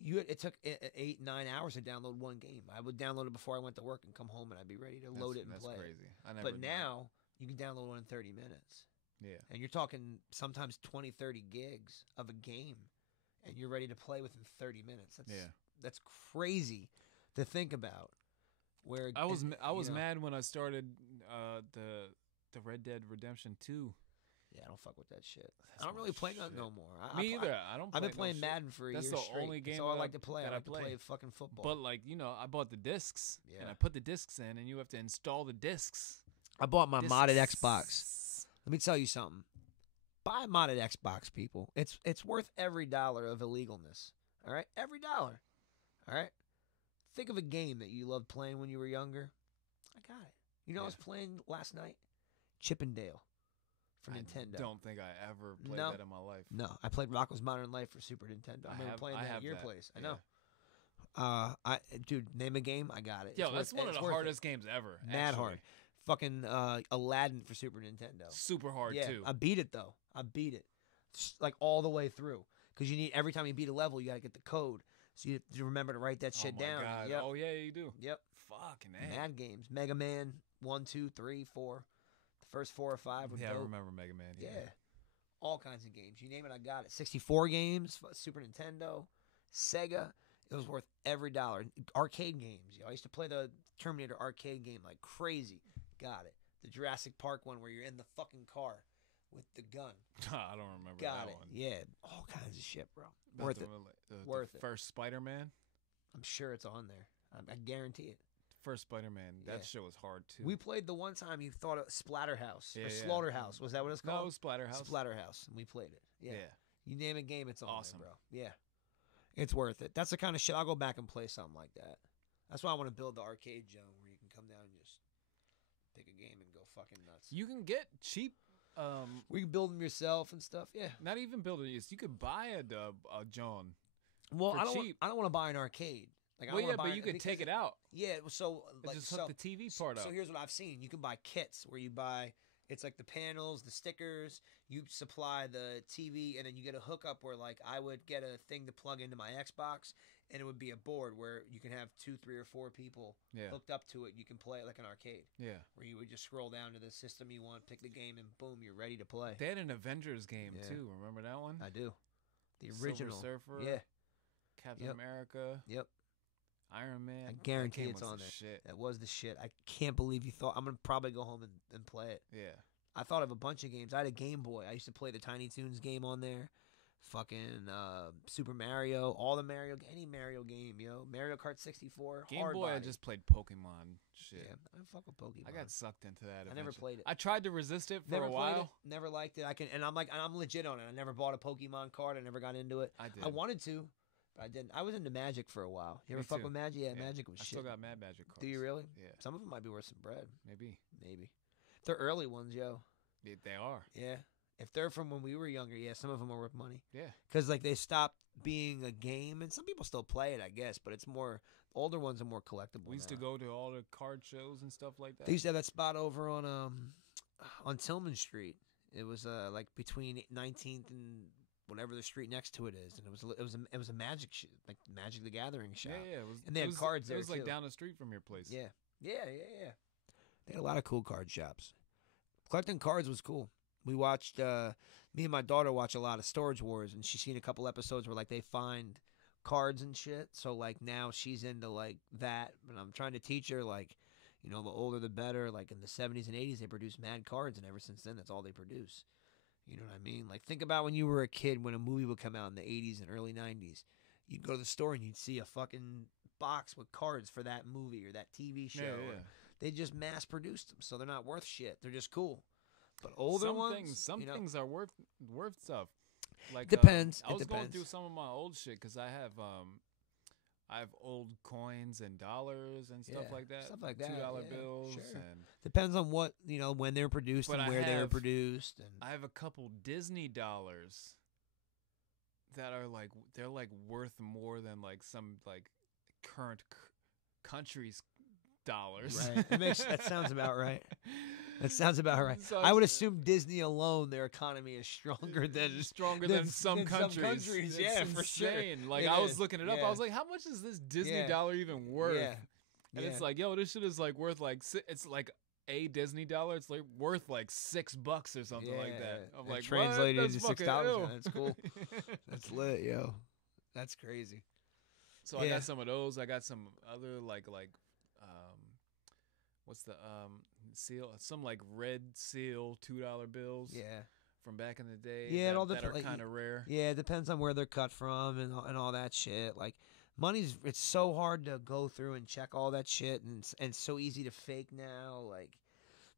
It took 8-9 hours to download one game. I would download it before I went to work and come home and I'd be ready to load it and that's play. it. crazy. I never. But did. now you can download one in 30 minutes. Yeah. And you're talking sometimes 20, 30 gigs of a game and you're ready to play within 30 minutes. That's crazy to think about. Where I was you know, mad when I started the Red Dead Redemption 2. Yeah, I don't fuck with that shit. That's I don't my really play shit. that no more. Me either. I don't. I've been play playing no shit. Madden for a That's year the straight. only game That's all I that like to play. that I I like to play. play fucking football. But like I bought the discs and Yeah. I put the discs in, and you have to install the discs. I bought my modded Discs. Xbox. Let me tell you something. Buy a modded Xbox, people. It's worth every dollar of illegalness. All right, every dollar. All right. Think of a game that you loved playing when you were younger. I got it. You know, I was Yeah. playing last night. Chippendale for I Nintendo. don't think I ever played No. that in my life. No, I played Rocko's Modern Life for Super Nintendo. I remember playing I that have at your that. place. I Yeah. know. Dude, name a game. I got it. Yo, It's that's worth- one of it's the worth it. hardest games ever. Mad actually. hard. Fucking Aladdin for Super Nintendo. Super hard Yeah, too. I beat it though. I beat it, like all the way through. Because you need every time you beat a level, you got to get the code, so you remember to write that shit oh my down. God. Yep. Oh yeah, you do. Yep. Fucking A. Mad games. Mega Man 1, 2, 3, 4. The first 4 or 5 were Yeah, I dope. remember Mega Man. Yeah. All kinds of games. You name it, I got it. 64 games, Super Nintendo, Sega. It was worth every dollar. Arcade games. I used to play the Terminator arcade game like crazy. Got it. The Jurassic Park one where you're in the fucking car with the gun. I don't remember Got that it. one. Yeah, all kinds of shit, bro. Not Worth the, it. The first Spider-Man. I'm sure it's on there. I guarantee it. First Spider-Man. That Yeah. shit was hard too. We played the one time you thought of Splatterhouse Yeah, or yeah. Slaughterhouse. Was that what it's No, it called? was Splatterhouse. Splatterhouse. And we played it. Yeah. Yeah. You name a game, it's on Awesome. there, bro. Yeah. It's worth it. That's the kind of shit. I'll go back and play something like that. That's why I want to build the arcade zone where you can come down and just pick a game and go fucking nuts. You can get cheap. We can build them yourself and stuff. Yeah. Not even building these. You could buy a John. Well, For I don't. cheap. I don't want to buy an arcade. Like, I Well, don't wanna yeah, buy but an- you could because take it out. Yeah. So like Just so. hook the TV part So up. here's what I've seen. You can buy kits where you buy. It's like the panels, the stickers. You supply the TV, and then you get a hookup where, like, I would get a thing to plug into my Xbox, and it would be a board where you can have 2, 3, or 4 people Yeah. hooked up to it. You can play it like an arcade, Yeah. where you would just scroll down to the system you want, pick the game, and boom, you're ready to play. They had an Avengers game Yeah. too. Remember that one? I do. The Silver original. Surfer. Yeah. Captain Yep. America. Yep. Iron Man. I That guarantee game it's was on the there. Shit. That was the shit. I can't believe you thought. I'm gonna probably go home and play it. Yeah. I thought of a bunch of games. I had a Game Boy. I used to play the Tiny Toons game on there. Fucking Super Mario, all the Mario, any Mario game, yo. Mario Kart 64. Game hard Boy. I body. just played Pokemon. Shit. Yeah, I fuck with Pokemon. I got sucked into that. I never eventually. played it. I tried to resist it for never a played while. it. Never liked it. I'm legit on it. I never bought a Pokemon card. I never got into it. I did. I wanted to, but I didn't. I was into Magic for a while. You Me ever fuck too. with Magic? Yeah, Yeah. Magic was I shit. still got Mad Magic cards. Do you really? Yeah. Some of them might be worth some bread. Maybe. Maybe. They're early ones, yo. They are. Yeah. If they're from when we were younger, yeah, some of them are worth money. Yeah. Because, like, they stopped being a game, and some people still play it, I guess, but it's more, older ones are more collectible We used now. to go to all the card shows and stuff like that. They used to have that spot over on Tillman Street. It was, like, between 19th and whatever the street next to it is, and it was a Magic, like, Magic the Gathering shop. Yeah. It was, And they it had was, cards there, It was like too. down the street from your place. Yeah. Yeah. They had a lot of cool card shops. Collecting cards was cool. We watched, me and my daughter watch a lot of Storage Wars, and she's seen a couple episodes where, like, they find cards and shit. So, like, now she's into, like, that. And I'm trying to teach her, like, you know, the older the better. Like, in the 70s and 80s, they produced mad cards, and ever since then, that's all they produce. You know what I mean? Like, think about when you were a kid, when a movie would come out in the 80s and early 90s. You'd go to the store, and you'd see a fucking box with cards for that movie or that TV show. Yeah. or they just mass produced them, so they're not worth shit. They're just cool. But older some ones, things, some you know, things are worth stuff. Like Depends. I It was going depends. through some of my old shit because I have old coins and dollars and stuff Yeah, like that. stuff like that, $2 yeah, bills sure. and depends on what, you know, when they're produced But and I where they were have- produced. And I have a couple Disney dollars that are like they're like worth more than like some like current countries' dollars. right, that sounds about right. That sounds about right. So I would it's- assume Disney alone, their economy is stronger than Stronger than- than some than some countries. countries, It's yeah, for sure. insane. Like It I was is, looking it up. yeah. I was like, how much is this Disney Yeah. dollar even worth? Yeah. And Yeah. it's like, yo, this shit is like worth like it's like a Disney dollar. It's like worth like $6 or something like that. I'm and like, translated what? into That's $6. fucking ew. That's cool. That's lit, yo. That's crazy. So I Yeah. got some of those. I got some other what's the seal? Some like red seal $2 bills. Yeah. From back in the day. Yeah, it all that are depends. kind of rare. Yeah, it depends on where they're cut from and all that shit. Like, it's so hard to go through and check all that shit, and it's so easy to fake now. Like,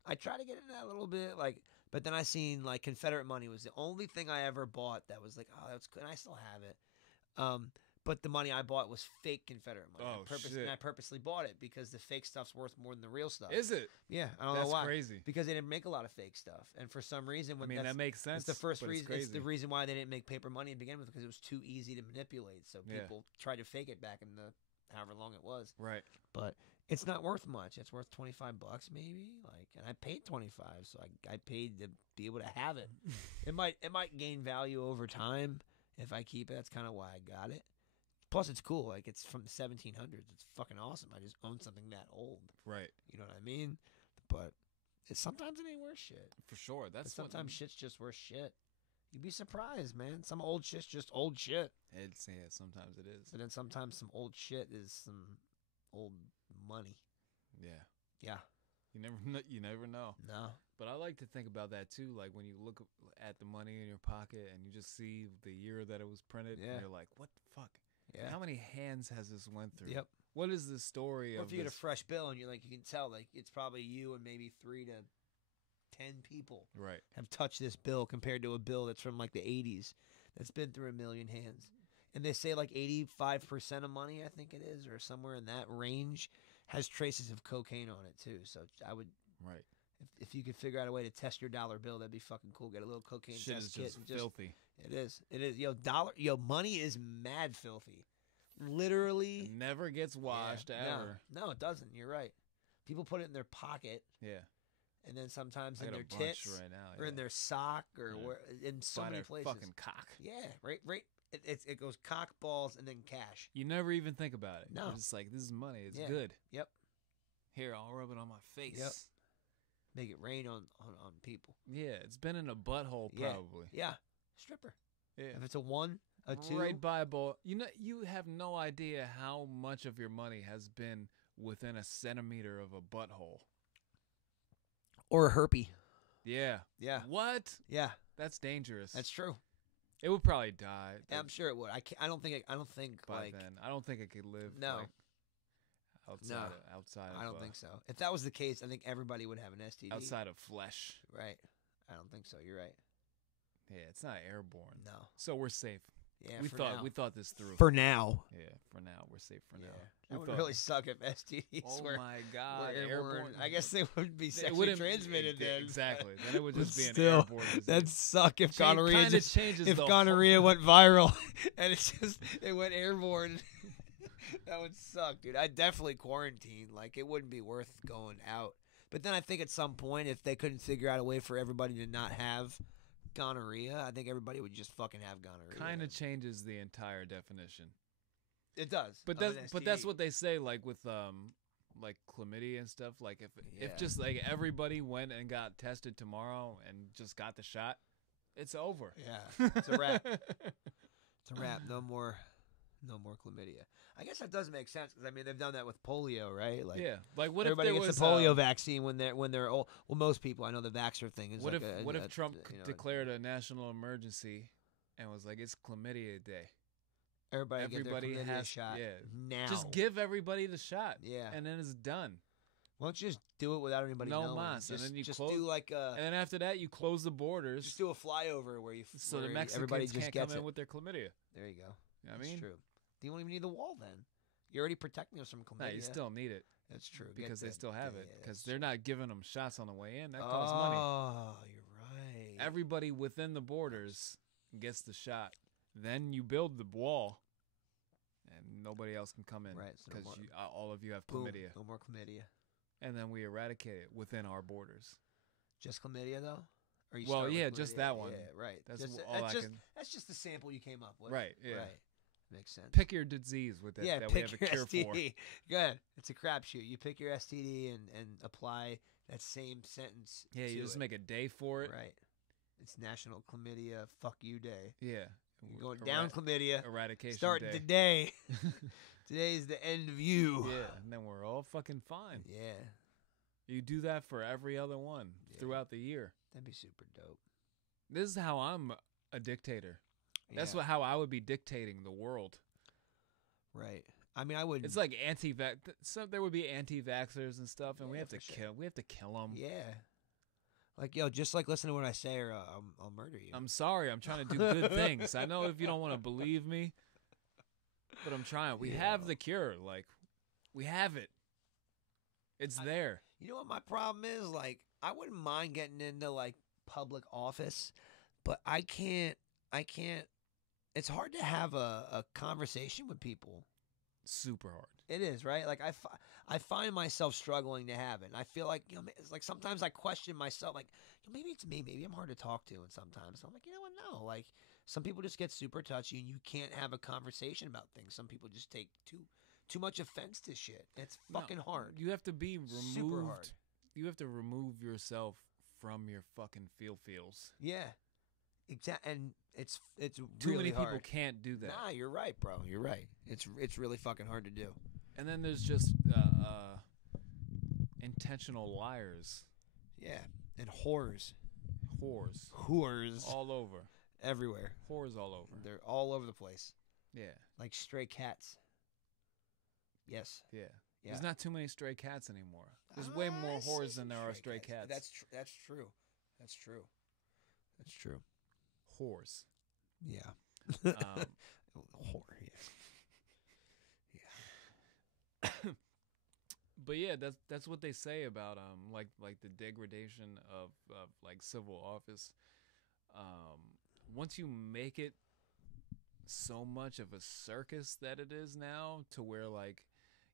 I try to get into that a little bit, like, but then I seen, like, Confederate money was the only thing I ever bought that was like, oh, that's good, and I still have it. But the money I bought was fake Confederate money. Oh, shit. And I purposely bought it because the fake stuff's worth more than the real stuff. Is it? Yeah, I don't That's know why. crazy. Because they didn't make a lot of fake stuff, and for some reason, I when mean, that makes sense. it's the first but reason. It's, It's the reason why they didn't make paper money to begin with, because it was too easy to manipulate. So Yeah. people tried to fake it back in the however long it was. right. But it's not worth much. It's worth $25 maybe. Like, and I paid $25, so I paid to be able to have it. it might gain value over time if I keep it. That's kind of why I got it. Plus, it's cool. Like, it's from the 1700s. It's fucking awesome. I just own something that old. Right. You know what I mean? But sometimes it ain't worth shit. For sure. But That's sometimes shit's just worth shit. You'd be surprised, man. Some old shit's just old shit. Sometimes it is. And then sometimes some old shit is some old money. Yeah. Yeah. You never know. No. But I like to think about that too. Like when you look at the money in your pocket and you just see the year that it was printed, Yeah. and you're like, what the fuck? Yeah. How many hands has this went through? Yep. What is the story Or of if you get a this? fresh bill and you're like, you can tell, like, it's probably you and maybe 3 to 10 people Right. have touched this bill compared to a bill that's from like the 80s that's been through a million hands. And they say like 85% of money, I think it is, or somewhere in that range, has traces of cocaine on it too. So I would, Right. if you could figure out a way to test your dollar bill, that'd be fucking cool. Get a little cocaine Shit test is kit. just And filthy. It is. It is. Money is mad filthy. Literally. It never gets washed Yeah. ever. No, it doesn't. You're right. People put it in their pocket, Yeah. and then sometimes I in got their a bunch tits, right now. or in their sock, or Yeah. where, in so By many their places. fucking cock. Yeah, right. It goes cock, balls, and then cash. You never even think about it. No. You're just like, this is money. It's Yeah. good. Yep. Here, I'll rub it on my face. Yep. Make it rain on people. Yeah, it's been in a butthole Yeah. probably. Yeah, stripper. Yeah. If it's a 1, a 2, Right by a ball. You have no idea how much of your money has been within a centimeter of a butthole. or a herpy. Yeah. Yeah, What? yeah, That's dangerous. that's true. It would probably die. I'm sure it would. I don't think by like then. I don't think it could live. No. Like, outside. No. Outside. I of, don't think so. If that was the case, I think everybody would have an STD. Outside of flesh. Right. I don't think so. You're right. Yeah, it's not airborne. No. So we're safe. Yeah. we for thought now. we thought this through. For now. Yeah, for now we're safe. For Yeah. now. That We would thought- really suck if STDs Oh were my god! airborne. I guess they wouldn't be It sexually wouldn't- transmitted then. Exactly. Then it would But just be an still, airborne disease. That'd suck if Change- gonorrhea kinda just changes if the gonorrhea whole- went viral and it went airborne. That would suck, dude. I'd definitely quarantine. Like, it wouldn't be worth going out. But then I think at some point, if they couldn't figure out a way for everybody to not have gonorrhea, I think everybody would just fucking have gonorrhea. Kind of changes the entire definition. It does. But of an that's STD. what they say, like with like chlamydia and stuff. Like if Yeah. just like everybody went and got tested tomorrow and just got the shot, it's over. Yeah, it's a wrap. It's a wrap. No more chlamydia. I guess that does make sense because I mean they've done that with polio, right? Like Yeah, like what if everybody there gets was the polio vaccine when they're old. Well, most people. I know the vaxxer thing is what like if what if Trump you know, declared a national emergency and was like, it's chlamydia day? everybody everybody get their chlamydia has- shot yeah. now. Just give everybody the shot. Yeah. And then it's done. Why don't you just do it without anybody No knowing? mas, and Just, then you just close- do like a And then after that, you close the borders just do a flyover where you so where the everybody Mexicans just can't gets come in it. with their chlamydia. There you go. You know what I That's mean? true. You don't even need the wall then. You're already protecting us from No, chlamydia. you still need it That's true. Get because they the- still have yeah, it yeah, because that's they're not giving them shots on the way in. That true. costs money. Oh, you're right. Everybody within the borders gets the shot. Then you build the wall, and nobody else can come in Right, so no because more- all of you have Boom. chlamydia. No more chlamydia. And then we eradicate it within our borders. Just chlamydia though? Or you Well, start with yeah, just chlamydia? that one. Yeah, right. That's Just- all I just, can- That's just the sample you came up with. Right, yeah. Right. Makes sense. Pick your disease with it yeah, that we pick have a your cure for. STD. Good. It's a crapshoot. You pick your STD and apply that same sentence. Yeah, you to just it. make a day for it. Right. It's National Chlamydia Fuck You Day. Yeah. You're going down chlamydia. Eradication Starting day. today. Today is the end of you. Yeah, and then we're all fucking fine. Yeah. You do that for every other one Yeah. throughout the year. That'd be super dope. This is how I'm a dictator. That's Yeah. how I would be dictating the world. Right. I mean, I would. It's like anti-vax. So there would be anti-vaxxers and stuff, and we Yeah, have to for sure. kill. We have to kill them. Yeah. Like, yo, just like listen to what I say, or I'll murder you. I'm sorry. I'm trying to do good things. I know if you don't want to believe me, but I'm trying. We have Yeah. the cure. Like, we have it. It's there. You know what my problem is? Like, I wouldn't mind getting into like public office, but I can't. It's hard to have a conversation with people. Super hard. It is, right? Like I find myself struggling to have it. And I feel like, you know, it's like sometimes I question myself, like, you know, maybe it's me, maybe I'm hard to talk to, and sometimes I'm like, you know what, no, like some people just get super touchy, and you can't have a conversation about things. Some people just take too much offense to shit. It's No, fucking hard. You have to be removed. Super hard. You have to remove yourself from your fucking feels. Yeah, exactly. And it's Too really many people hard. can't do that. Nah, you're right, bro. You're right. It's really fucking hard to do. And then there's just intentional liars, Yeah, and whores, whores, all over, everywhere. whores all over. They're all over the place, Yeah, like stray cats. Yes. yeah. Yeah. There's not too many stray cats anymore. There's way more I see whores some than there are stray cats. That's true. That's true. That's true. That's true. Whores. Yeah. Um, Whore. Yeah. But yeah, that's what they say about like the degradation of like civil office. Once you make it so much of a circus that it is now, to where like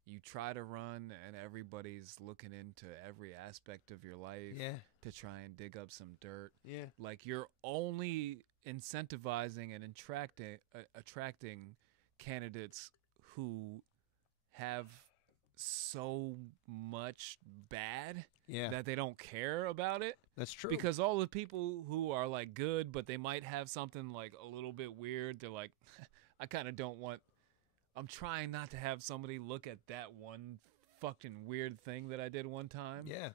you try to run and everybody's looking into every aspect of your life Yeah. to try and dig up some dirt. Yeah. Like you're only incentivizing and attracting candidates who have so much bad Yeah. that they don't care about it. That's true. Because all the people who are like good, but they might have something like a little bit weird, they're like, I kind of don't want. I'm trying not to have somebody look at that one fucking weird thing that I did one time. Yeah.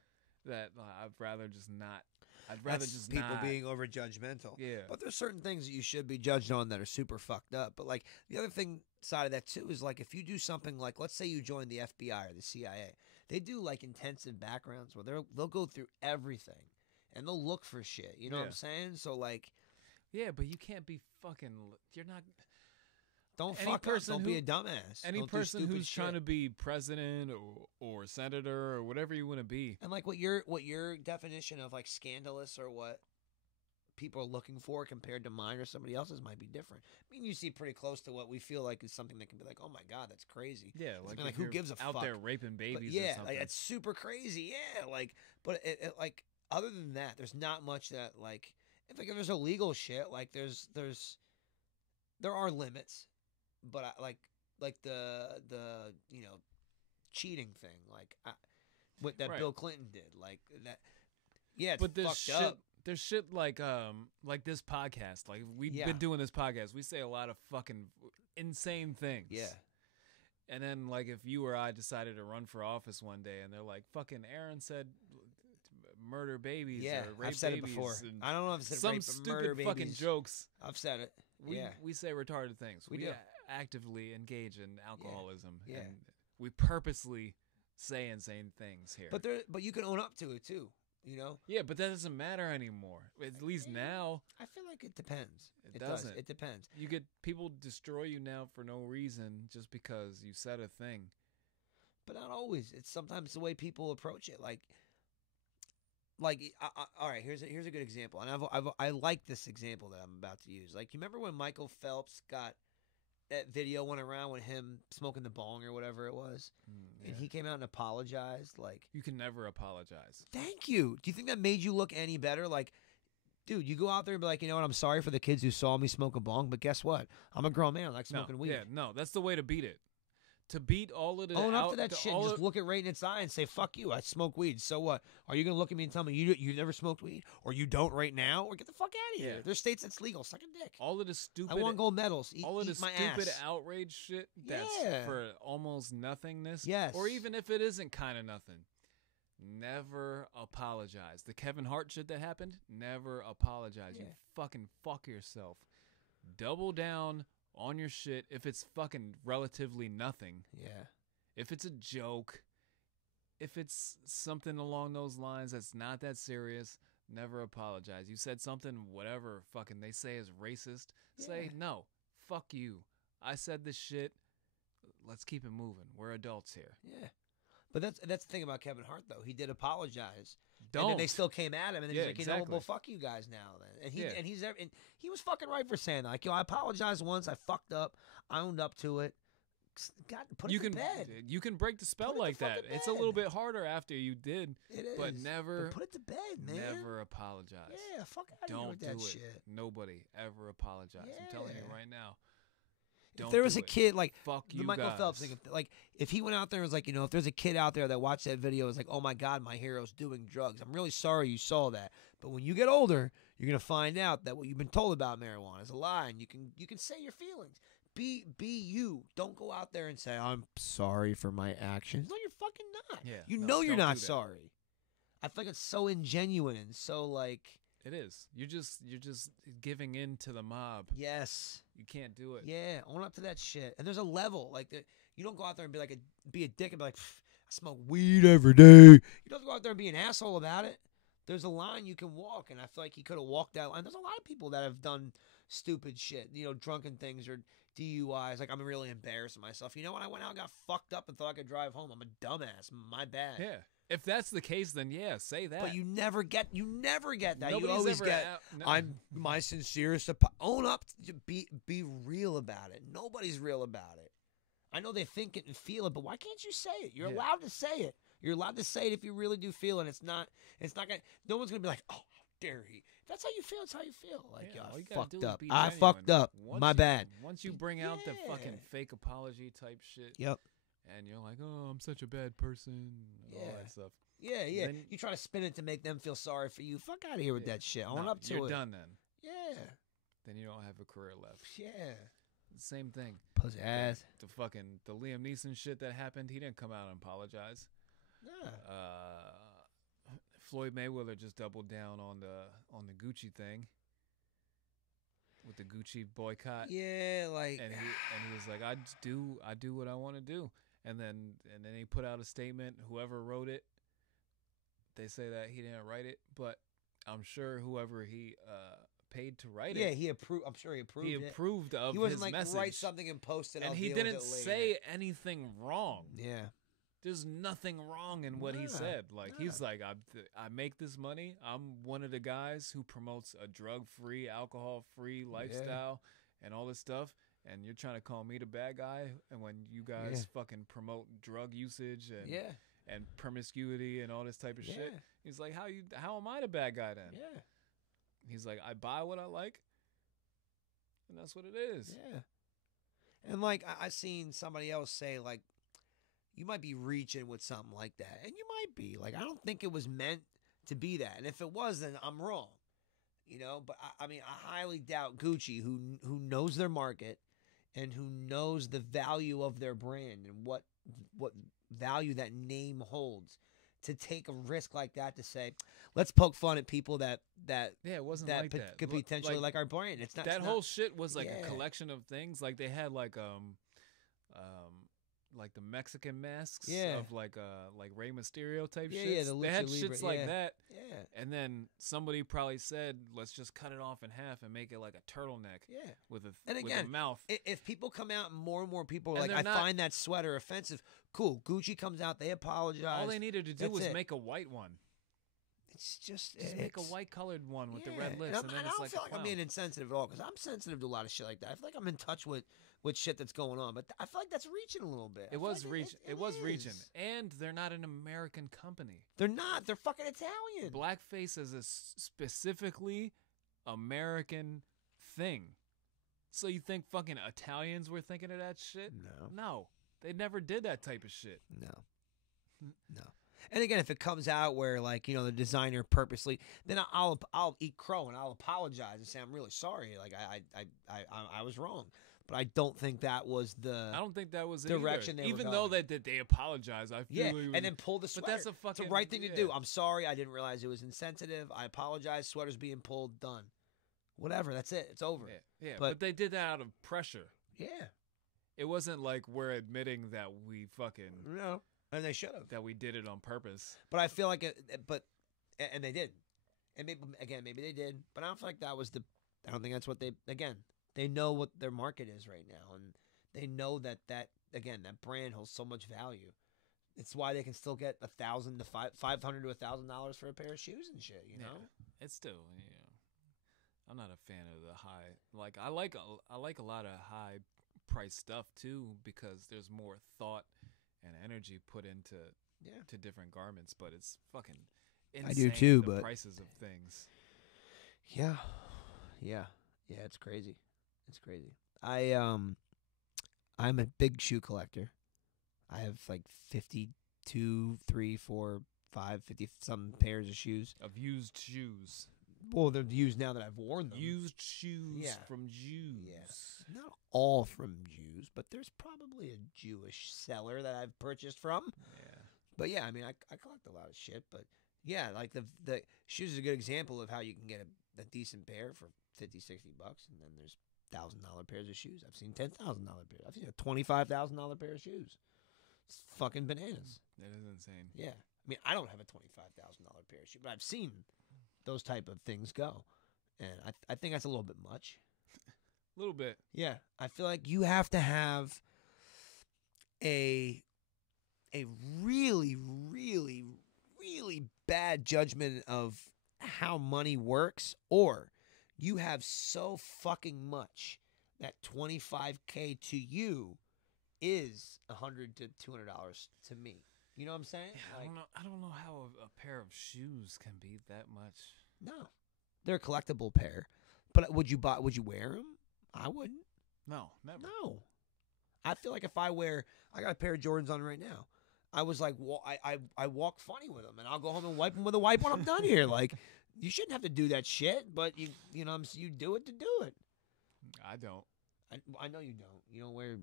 That I'd rather just not. I'd rather That's just people not. being over judgmental. Yeah. But there's certain things that you should be judged on that are super fucked up. But like the other thing side of that too is like if you do something like, let's say you join the FBI or the CIA, they do like intensive backgrounds where they'll go through everything and they'll look for shit. You know what I'm saying? So like, Yeah, but you can't be fucking. You're not. don't Any fuck person up. Don't be who- a dumbass. Any Don't do person stupid who's trying shit. to be president or senator or whatever you want to be. And like what your definition of like scandalous or what people are looking for compared to mine or somebody else's might be different. I mean, you see pretty close to what we feel like is something that can be like, oh my god, that's crazy. Yeah, It's like, been like, if who you're gives a out fuck? there raping But babies. yeah, or something. like it's super crazy. Yeah, like, but it like other than that, there's not much that like if there's illegal shit, like there are limits, but I, like the cheating thing, like what that Right. Bill Clinton did, like that. Yeah, it's But there's fucked shit. up. There's shit like this podcast. Like we've Yeah. been doing this podcast. We say a lot of fucking insane things. Yeah. And then like if you or I decided to run for office one day, and they're like, "Fucking Aaron said murder babies Yeah, or rape I've said it babies," before. and I don't know if I've said some rape, but murder stupid fucking babies. jokes. I've said it. Yeah. We say retarded things. We do. Actively engage in alcoholism. Yeah. And we purposely say insane things here. But you can own up to it too. You know. yeah, but that doesn't matter anymore. At least now, I feel like it depends. It does. doesn't. It depends. you get people destroy you now for no reason just because you said a thing. But not always. It's sometimes the way people approach it. Like all right. Here's a good example, and I like this example that I'm about to use. Like, you remember when Michael Phelps got that video went around with him smoking the bong or whatever it was, and he came out and apologized. Like, You can never apologize. thank you. Do you think that made you look any better? Like, dude, you go out there and be like, you know what? I'm sorry for the kids who saw me smoke a bong, but guess what? I'm a grown man. I like smoking weed. Yeah, no, that's the way to beat it. To beat all of the Own up to out- that the- shit. all And just of- look it right in its eye and say, "Fuck you! I smoke weed. So what? Are you gonna look at me and tell me you never smoked weed, or you don't right now, or get the fuck out of here? Yeah. There's states that's legal. Suck a dick. all of the stupid I want gold medals. Eat, all of the eat my stupid ass. outrage shit that's Yeah. for almost nothingness. Yes. Or even if it isn't kind of nothing. Never apologize. The Kevin Hart shit that happened, never apologize. You Yeah. fucking fuck yourself. Double down on your shit if it's fucking relatively nothing. Yeah. If it's a joke, if it's something along those lines that's not that serious, never apologize. You said something, whatever fucking they say is racist, say, Yeah. no, fuck you. I said this shit. Let's keep it moving. We're adults here. Yeah. But that's the thing about Kevin Hart though. He did apologize. Don't. And then they still came at him, and then Yeah, he's like, you know, exactly. well, fuck you guys now. Then, and Yeah. he was fucking right for saying that. Like, yo, I apologized once. I fucked up. I owned up to it. God, put it you to can bed. you can break the spell Put it to like that. fucking It's a little bed. bit harder after you did, It is. but never put it to bed, man. never apologize. Yeah, fuck out of here Don't with do that it. shit. Nobody ever apologize. I'm telling you Yeah. right now. If Don't there was do a it. kid like Fuck the you Michael guys. Phelps thing, if he went out there and was like, you know, if there's a kid out there that watched that video, is like, oh my God, my hero's doing drugs. I'm really sorry you saw that. But when you get older, you're gonna find out that what you've been told about marijuana is a lie, and you can say your feelings. Be you. Don't go out there and say, I'm sorry for my actions. No, you're fucking not. Yeah, You no, know you're don't not do that. sorry. I feel like it's so ingenuine and so like, It is. You're just giving in to the mob. yes. You can't do it. Yeah, own up to that shit. And there's a level. Like, you don't go out there and be a dick and be like, I smoke weed every day. You don't go out there and be an asshole about it. There's a line you can walk, and I feel like he could have walked that line. There's a lot of people that have done stupid shit, drunken things or DUIs. Like, I'm really embarrassing myself. You know, when I went out and got fucked up and thought I could drive home, I'm a dumbass. My bad. Yeah. If that's the case, then yeah, say that. But you never get that. Nobody's You always ever get, no. I'm my sincerest. Own up. Be real about it. Nobody's real about it. I know they think it and feel it, but why can't you say it? You're allowed to say it. You're allowed to say it if you really do feel it. It's not gonna. No one's gonna be like, oh, how dare he? If that's how you feel. It's how you feel. Like, Yeah, all you I gotta do fucked is up. be I genuine. fucked up. Once My you- bad. Once you bring out the Yeah. fucking fake apology type shit, Yep. and you're like, oh, I'm such a bad person, and all Yeah. that stuff. Yeah, yeah. Then- You try to spin it to make them feel sorry for you. Fuck out of here with Yeah. that shit. Own No, up to you're it. done then. Yeah. Then you don't have a career left. Yeah. Same thing. Pussy ass. The Liam Neeson shit that happened, he didn't come out and apologize. Nah. Floyd Mayweather just doubled down on the Gucci thing with the Gucci boycott. Yeah, like. And he was like, I do what I want to do. And then he put out a statement. Whoever wrote it, they say that he didn't write it, but I'm sure whoever he paid to write it. Yeah, he approved. I'm sure he approved. He it. approved of He wasn't his like message. write something and post it. and I'll he deal with didn't it later. say anything wrong. Yeah. There's nothing wrong in what he Nah, said. Like nah. he's like, I make this money. I'm one of the guys who promotes a drug-free, alcohol-free lifestyle and all this stuff. And you're trying to call me the bad guy, and when you guys fucking promote drug usage and and promiscuity and all this type of shit, he's like, how am I the bad guy then? Yeah. He's like, I buy what I like, and that's what it is. Yeah. And like I seen somebody else say, like, you might be reaching with something like that, and you might be. Like, I don't think it was meant to be that, and if it was, then I'm wrong. But I mean, I highly doubt Gucci, who knows their market and who knows the value of their brand and what value that name holds, to take a risk like that to say, let's poke fun at people that it wasn't like that. could be potentially like our brand. It's not That it's whole not, shit was like a Yeah. collection of things. Like they had like the Mexican masks Yeah. of like Rey Mysterio type Yeah, shit. yeah, the They had Lucha Libre, shits like yeah. that. Yeah. And then somebody probably said, let's just cut it off in half and make it like a turtleneck Yeah. with a And with again, a mouth. If people come out and more people are And like, they're I not- find that sweater offensive, cool. Gucci comes out, they apologize. All they needed to do That's was it. make a white one. It's just Make a it's- white colored one with the yeah. red lips, and And then I it's don't like feel a like I'm clown. being insensitive at all, because I'm sensitive to a lot of shit like that. I feel like I'm in touch with shit that's going on, but I feel like that's reaching a little bit. I It feel was like reaching. It was reaching, is. and they're not an American company. They're not. They're fucking Italian. Blackface is a specifically American thing. So you think fucking Italians were thinking of that shit? No, they never did that type of shit. No. And again, if it comes out where, like, the designer purposely, then I'll eat crow and I'll apologize and say I'm really sorry. Like I was wrong, but I don't think that was the I don't think that was it direction either. they were Even though going. they apologize. I feel it was, and then pull the but sweater. that's a It's fucking the right thing to do. I'm sorry, I didn't realize it was insensitive. I apologize. Sweater's being pulled. Done. Whatever. That's it. It's over. Yeah, But- but they did that out of pressure. Yeah. It wasn't like we're admitting that we fucking No. And they should have. that we did it on purpose. But I feel like and they did. And maybe they did. But I don't feel like that was I don't think that's what they know what their market is right now. And they know that brand holds so much value. It's why they can still get $1,000 to $500 to $1,000 for a pair of shoes and shit, you know? It's still, I'm not a fan of the high. Like I like a lot of high price stuff too, because there's more thought and energy put into to different garments. But it's fucking insane. I do too, the but prices of things. Yeah. It's crazy. It's crazy. I'm a big shoe collector. I have like 52, 3, 4, 5, 50 some pairs of shoes. Of used shoes. Well, they're used now that I've worn them. Used shoes Yeah. from Jews. Yeah. Not all from Jews, but there's probably a Jewish seller that I've purchased from. Yeah. But yeah, I mean, I collect a lot of shit. But yeah, like the shoes is a good example of how you can get a decent pair for 50, $60, and then there's $1,000 pairs of shoes. I've seen $10,000 pairs. I've seen a $25,000 pair of shoes. It's fucking bananas. That is insane. Yeah, I mean, I don't have a $25,000 pair of shoes, but I've seen those type of things go, and I think that's a little bit much. A little bit. Yeah, I feel like you have to have a really, really, really bad judgment of how money works, or you have so fucking much that $25K to you is $100 to $200 to me. You know what I'm saying? Yeah, I don't know how a pair of shoes can be that much. No, they're a collectible pair. But would you wear them? I wouldn't. No, never. No. I feel like if I got a pair of Jordans on right now. I was like, I walk funny with them, and I'll go home and wipe them with a wipe when I'm done here. Like, you shouldn't have to do that shit, but you do it to do it. I don't. I know you don't. You don't wear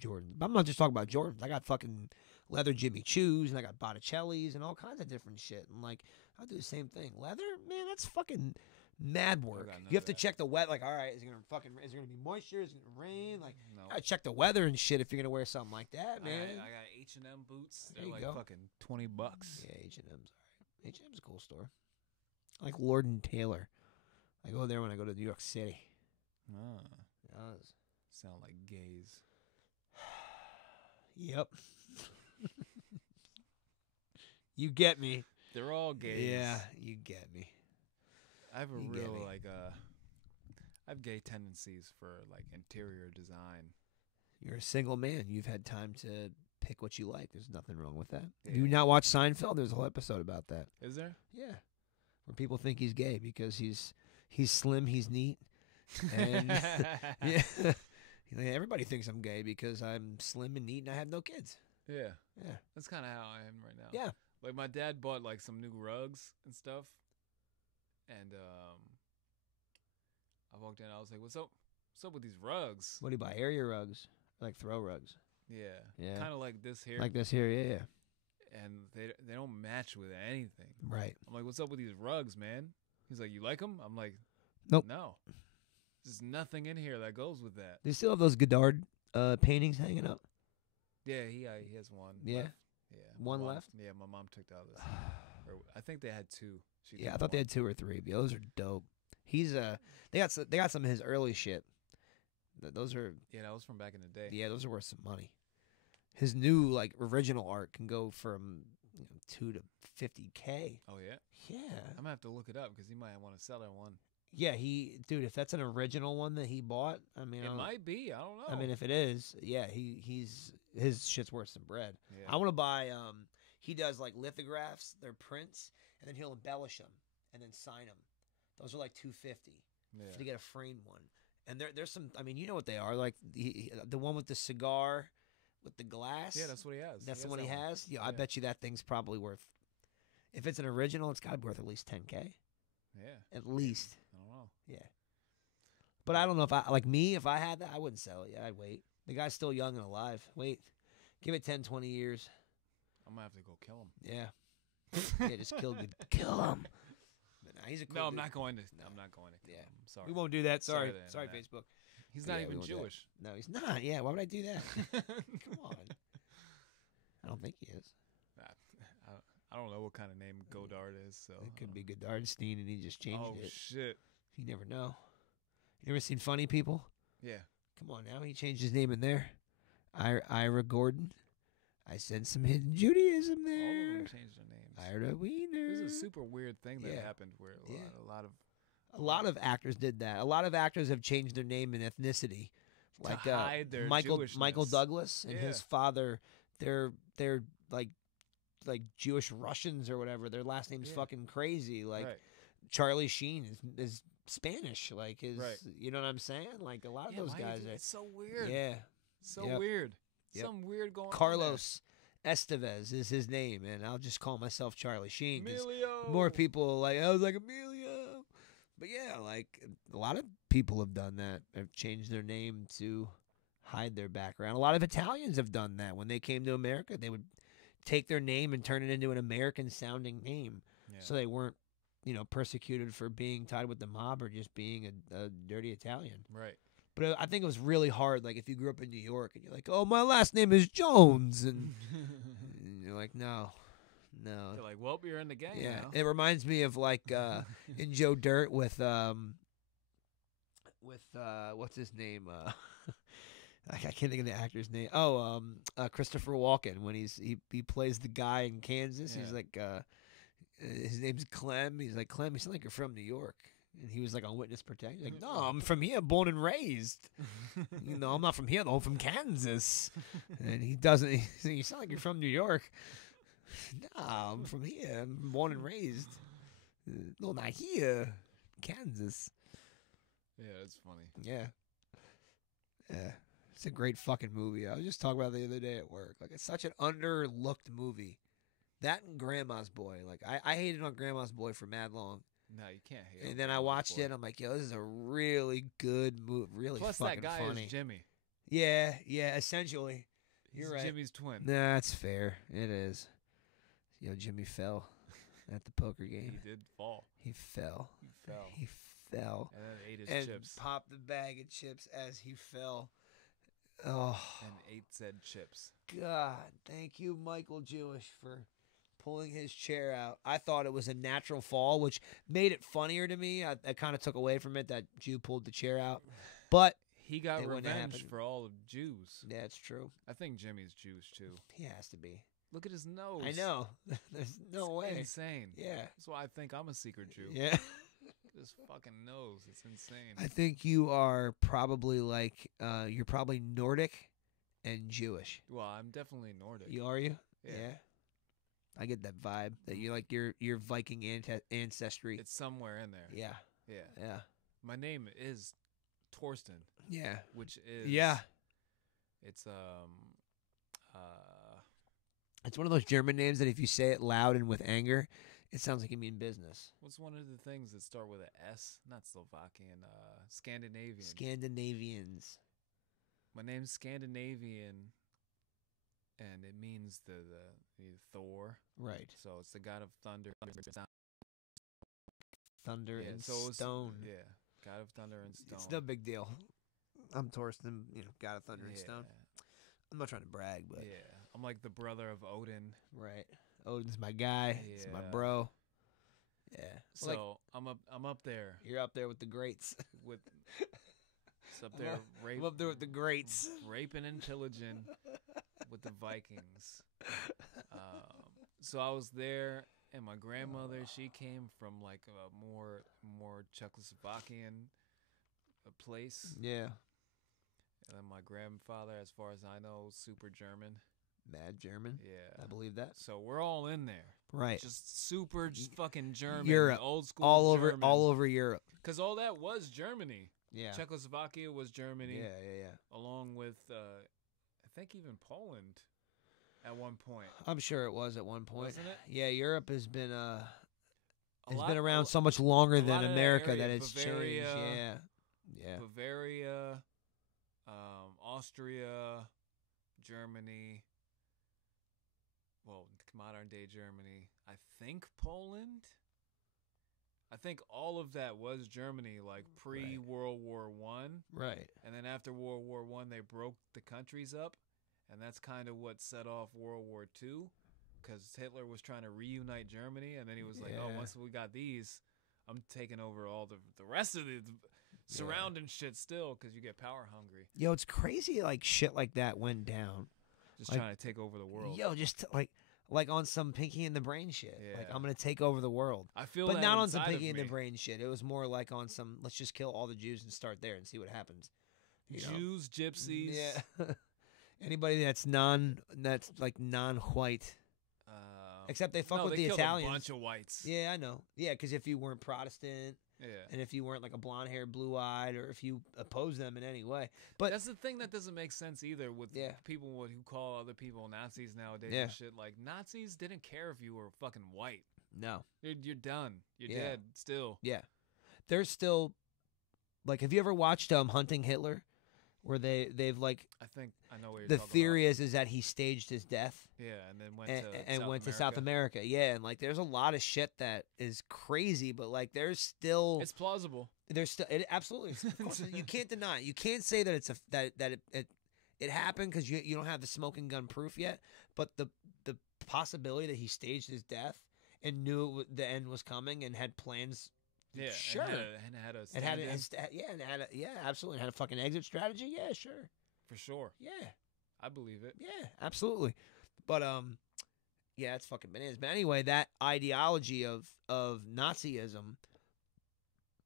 Jordans. But I'm not just talking about Jordans. I got fucking leather Jimmy Choos, and I got Botticellis, and all kinds of different shit. And like, I'll do the same thing. Leather, man, that's fucking mad work. You have to check the weather. Like, all right, is there gonna be moisture? Is it gonna rain? Like, No. gotta check the weather and shit if you're gonna wear something like that, man. I got H&M boots. There They're you like go. fucking $20. Yeah, H&M's all right. H&M's a cool store. I like Lord and Taylor. I go there when I go to New York City. Ah, Yes. sound like gays. Yep. You get me. They're all gays. Yeah, you get me. I have a You get real me. I have gay tendencies for like interior design. You're a single man. You've had time to pick what you like. There's nothing wrong with that. Yeah. You not watch Seinfeld? There's a whole episode about that. Is there? Yeah, where people think he's gay because he's slim, he's neat, and yeah, everybody thinks I'm gay because I'm slim and neat and I have no kids. Yeah. Yeah. That's kind of how I am right now. Yeah. Like my dad bought like some new rugs and stuff, and I walked in. I was like, "What's up? What's up with these rugs?" What do you buy? Area rugs, like throw rugs, Yeah. Yeah. Kind of like this here, like this here. Yeah, and they don't match with anything. right. I'm like, "What's up with these rugs, man?" He's like, "You like them?" I'm like, Nope. No. There's nothing in here that goes with that. Do you still have those Godard paintings hanging up? Yeah, he has one. Yeah? left. Yeah. One my mom, left? Yeah, my mom took the others. Or I think they had two. She Yeah, I took thought they one. had 2 or 3. But those are dope. He's they got some of his early shit. Those are Yeah, that was from back in the day. yeah, those are worth some money. His new like original art can go from 2 to $50K. Oh yeah. Yeah, I'm gonna have to look it up because he might want to sell that one. yeah. Dude, if that's an original one that he bought, I mean, It might be. I don't know. I mean, if it is, yeah, his shit's worth some bread. yeah. I want to buy. He does like lithographs, they're prints, and then he'll embellish them and then sign them. Those are like $250 yeah. to get a framed one. And there's some. I mean, you know what they are? Like the one with the cigar, with the glass. Yeah, that's what he has. That's the one he that has. Yeah, I Yeah. bet you that thing's probably worth. If it's an original, it's got to be worth at least $10K. Yeah. At least. I don't know. Yeah. But I don't know if if I had that, I wouldn't sell it. Yeah, I'd wait. The guy's still young and alive. Wait. Give it 10, 20 years. I'm gonna have to go kill him. Yeah. Yeah, just kill him. But nah, he's a cool No, I'm dude. not going to. No. I'm not going to. Kill Yeah. him. I'm sorry. We won't do that. Sorry Sorry. to the Sorry, internet. Facebook. He's Yeah, not we even won't do that. Jewish. No, he's not. Yeah, why would I do that? Come on. I don't think he is. I don't know what kind of name Godard is. So It could be Godardstein and he just changed Oh it. shit. You never know. You ever seen Funny People? Yeah. Come on now. He changed his name in there. Ira Gordon. I sense some hidden Judaism All of there. them changed their names. Ira Wiener. This is a super weird thing that Yeah. happened where Yeah. a lot of A lot of actors did that. A lot of actors have changed their name and ethnicity. Like hide their Michael Jewishness. Douglas and Yeah. his father, they're like Jewish Russians or whatever. Their last name's Yeah. fucking crazy. Like right. Charlie Sheen is Spanish. Like his, Right. you know what I'm saying? Like a lot of Yeah, those why you guys do- are. It's so weird. Yeah. So Yep. weird. Yep. Something weird going Carlos Estevez is his name, and I'll just call myself Charlie Sheen. on there. 'Cause Emilio. more people I was like Emilio. But yeah, like a lot of people have done that. Have changed their name to hide their background. A lot of Italians have done that. When they came to America, they would take their name and turn it into an American sounding name, Yeah. so they weren't, persecuted for being tied with the mob or just being a dirty Italian. Right. But I think it was really hard. Like if you grew up in New York and you're like, "Oh, my last name is Jones," and you're like, "No, no." They're like, well, you're in the gang Yeah, now. it reminds me of like in Joe Dirt with what's his name? I can't think of the actor's name. Oh, Christopher Walken when he plays the guy in Kansas. He's Yeah. like his name's Clem. He's like, Clem, you sound like you're from New York. And he was like on witness protection. He's like, no, I'm from here, born and raised. I'm not from here though. I'm from Kansas. And he doesn't. He's like, you sound like you're from New York. No, I'm from here. I'm born and raised. No, not here, Kansas. Yeah, it's funny. Yeah. Yeah. It's a great fucking movie. I was just talking about it the other day at work. Like, it's such an underlooked movie. That and Grandma's Boy. Like, I hated on Grandma's Boy for mad long. No, you can't hate. And then I watched it. I'm like, yo, this is a really good movie. Really Plus, fucking that guy funny. is Jimmy. Yeah, essentially. He's You're right. Jimmy's twin. Nah, that's fair. It is. Yo, Jimmy fell at the poker game. He did fall. He fell. He fell. He fell. And then ate his And chips. popped the bag of chips as he fell. Oh. And ate said chips. God, thank you, Michael Jewish, for pulling his chair out. I thought it was a natural fall, which made it funnier to me. I kind of took away from it that Jew pulled the chair out. But He got It wouldn't revenge happen. for all of Jews. yeah, it's true. I think Jimmy's Jewish too. He has to be. Look at his nose. I know. There's no It's way. insane. Yeah. That's why I think I'm a secret Jew. Yeah. This fucking nose. It's insane. I think you are probably like, you're probably Nordic and Jewish. Well, I'm definitely Nordic. Are you? Yeah. I get that vibe that you like your Viking ancestry. It's somewhere in there. Yeah. Yeah. Yeah. My name is Torsten, Yeah. which is Yeah. It's It's one of those German names that if you say it loud and with anger, it sounds like you mean business. what's one of the things that start with a S? Not Slovakian. Scandinavian. Scandinavians. My name's Scandinavian, and it means the Thor. Right. So it's the god of thunder. Thunder Yeah, and so it's- stone. Yeah, god of thunder and stone. It's no big deal. I'm Torsten, God of Thunder and Stone. I'm not trying to brag, but Yeah, I'm like the brother of Odin. right. Odin's my guy. It's my Yeah. bro. Yeah. So Like, I'm up there you're up there with the greats. with it's up there I'm up there with the greats. raping and pillaging with the Vikings. So I was there, and my grandmother, she came from like a more Czechoslovakian place, Yeah. and then my grandfather, as far as I know, super German. Mad German. Yeah. I believe that. So we're all in there, Right. just super fucking German, Europe, old school, all German. over Europe. Because all that was Germany. Yeah. Czechoslovakia was Germany, Yeah. along with I think even Poland at one point. I'm sure it was at one point. Wasn't it? Yeah, Europe has been A has lot- been a around lo- so much longer a than lot of that America area, that it's Bavaria, changed. Yeah. Yeah. Bavaria, Austria, Germany. Well, modern day Germany. I think Poland. I think all of that was Germany, like pre World War One, Right. and then after World War One, they broke the countries up, and that's kind of what set off World War Two, because Hitler was trying to reunite Germany, and then he was like, "Oh, Yeah. once we got these, I'm taking over all the rest of the surrounding shit still, because you get power hungry, Yo, it's crazy like shit like that went down. just Like, trying to take over the world." Yo, just like on some Pinky and the Brain shit. Like Yeah. I'm gonna take over the world. I feel, But that not on some inside of Pinky and the me. Brain shit. It was more like on some let's just kill all the Jews and start there and see what happens. You know? Jews, gypsies, Yeah. Anybody that's like non-white. Except they fuck no, with they the killed Italians. a bunch of whites. Yeah, I know. Yeah, because if you weren't Protestant Yeah. and if you weren't like a blonde-haired, blue-eyed, or if you opposed them in any way. But That's the thing that doesn't make sense either with Yeah. people who call other people Nazis nowadays Yeah. and shit. Like, Nazis didn't care if you were fucking white. no. You're done. You're Yeah. dead still. Yeah. There's still like have you ever watched Hunting Hitler? where they've like I think I know what you're the talking theory is that he staged his death about. Yeah, and then went and, to and South went to America. South America. Yeah, and like there's a lot of shit that is crazy, but like there's still It's plausible. there's still it absolutely of course, you can't deny it. You can't say that it's a that it happened because you don't have the smoking gun proof yet, but the possibility that he staged his death and knew the end was coming and had plans. Yeah, Sure. and had a And had stand-in absolutely, and had a fucking exit strategy. Yeah, sure. for sure. Yeah, I believe it. yeah, absolutely. But yeah, it's fucking bananas. But anyway, that ideology of Nazism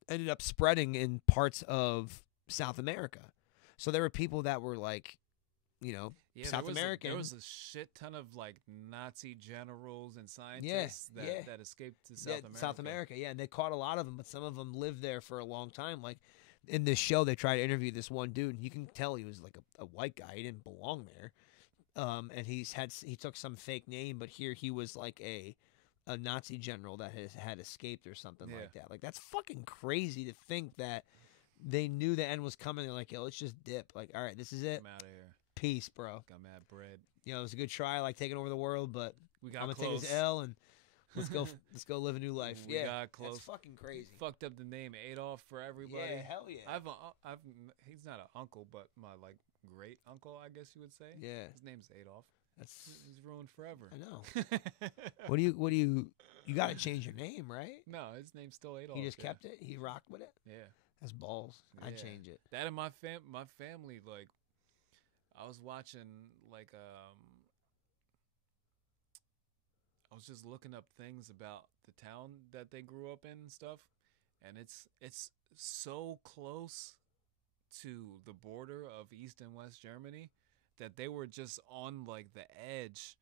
ended up spreading in parts of South America. So there were people that were like, Yeah, South American. There was a shit ton of like Nazi generals and scientists that escaped to South America. South America, yeah, and they caught a lot of them, but some of them lived there for a long time. Like in this show, they tried to interview this one dude, and you can tell he was like a white guy. He didn't belong there. And he took some fake name, but here he was like a Nazi general that had escaped or something like that. Like that's fucking crazy to think that they knew the end was coming. They're like, yo, let's just dip. Like, all right, this is it. I'm out of here. Peace, bro. Got mad bread. It was a good try, like taking over the world, but We got I'm gonna close. take this L and let's go. Let's go live a new life. We got close. That's fucking crazy. Fucked up the name Adolf for everybody. Yeah, hell yeah. He's not an uncle, but my like great uncle, I guess you would say. Yeah, His name's Adolf. that's. He's ruined forever. I know. What do you? You got to change your name, right? No, his name's still Adolf. He just yeah. kept it. He rocked with it. Yeah. That's balls. I'd Yeah. change it. That and my family, like, I was watching, like, I was just looking up things about the town that they grew up in and stuff, and it's so close to the border of East and West Germany that they were just on like the edge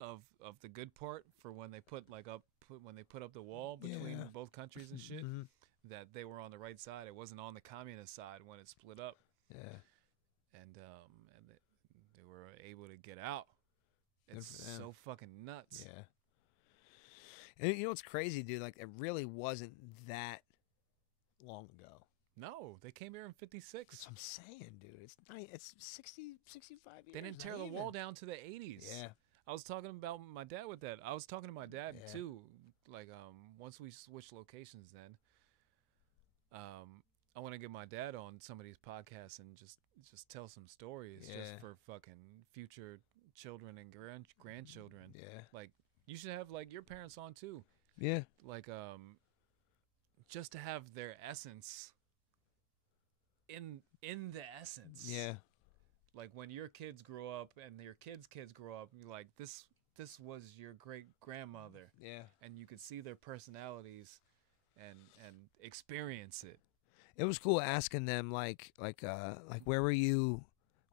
of the good part for when they put up the wall between Yeah. both countries and shit. Mhm. That they were on the right side. It wasn't on the communist side when it split up, Yeah. and they were able to get out. Good It's for them. so fucking nuts. Yeah. And you know what's crazy, dude? Like, it really wasn't that long ago. No, they came here in '56. That's what I'm saying, dude. It's 60, 65 years. They didn't tear not the even. wall down to the '80s. Yeah. I was talking about my dad with that. I was talking to my dad Yeah. too. Like, once we switched locations, then, I want to get my dad on some of these podcasts and just tell some stories, Yeah. just for fucking future children and grandchildren. Yeah. Like, you should have like your parents on too. Yeah. Like, just to have their essence in the essence. Yeah. Like when your kids grow up and your kids' grow up, you're like, this was your great grandmother, Yeah. and you could see their personalities and experience it. It was cool asking them like where were you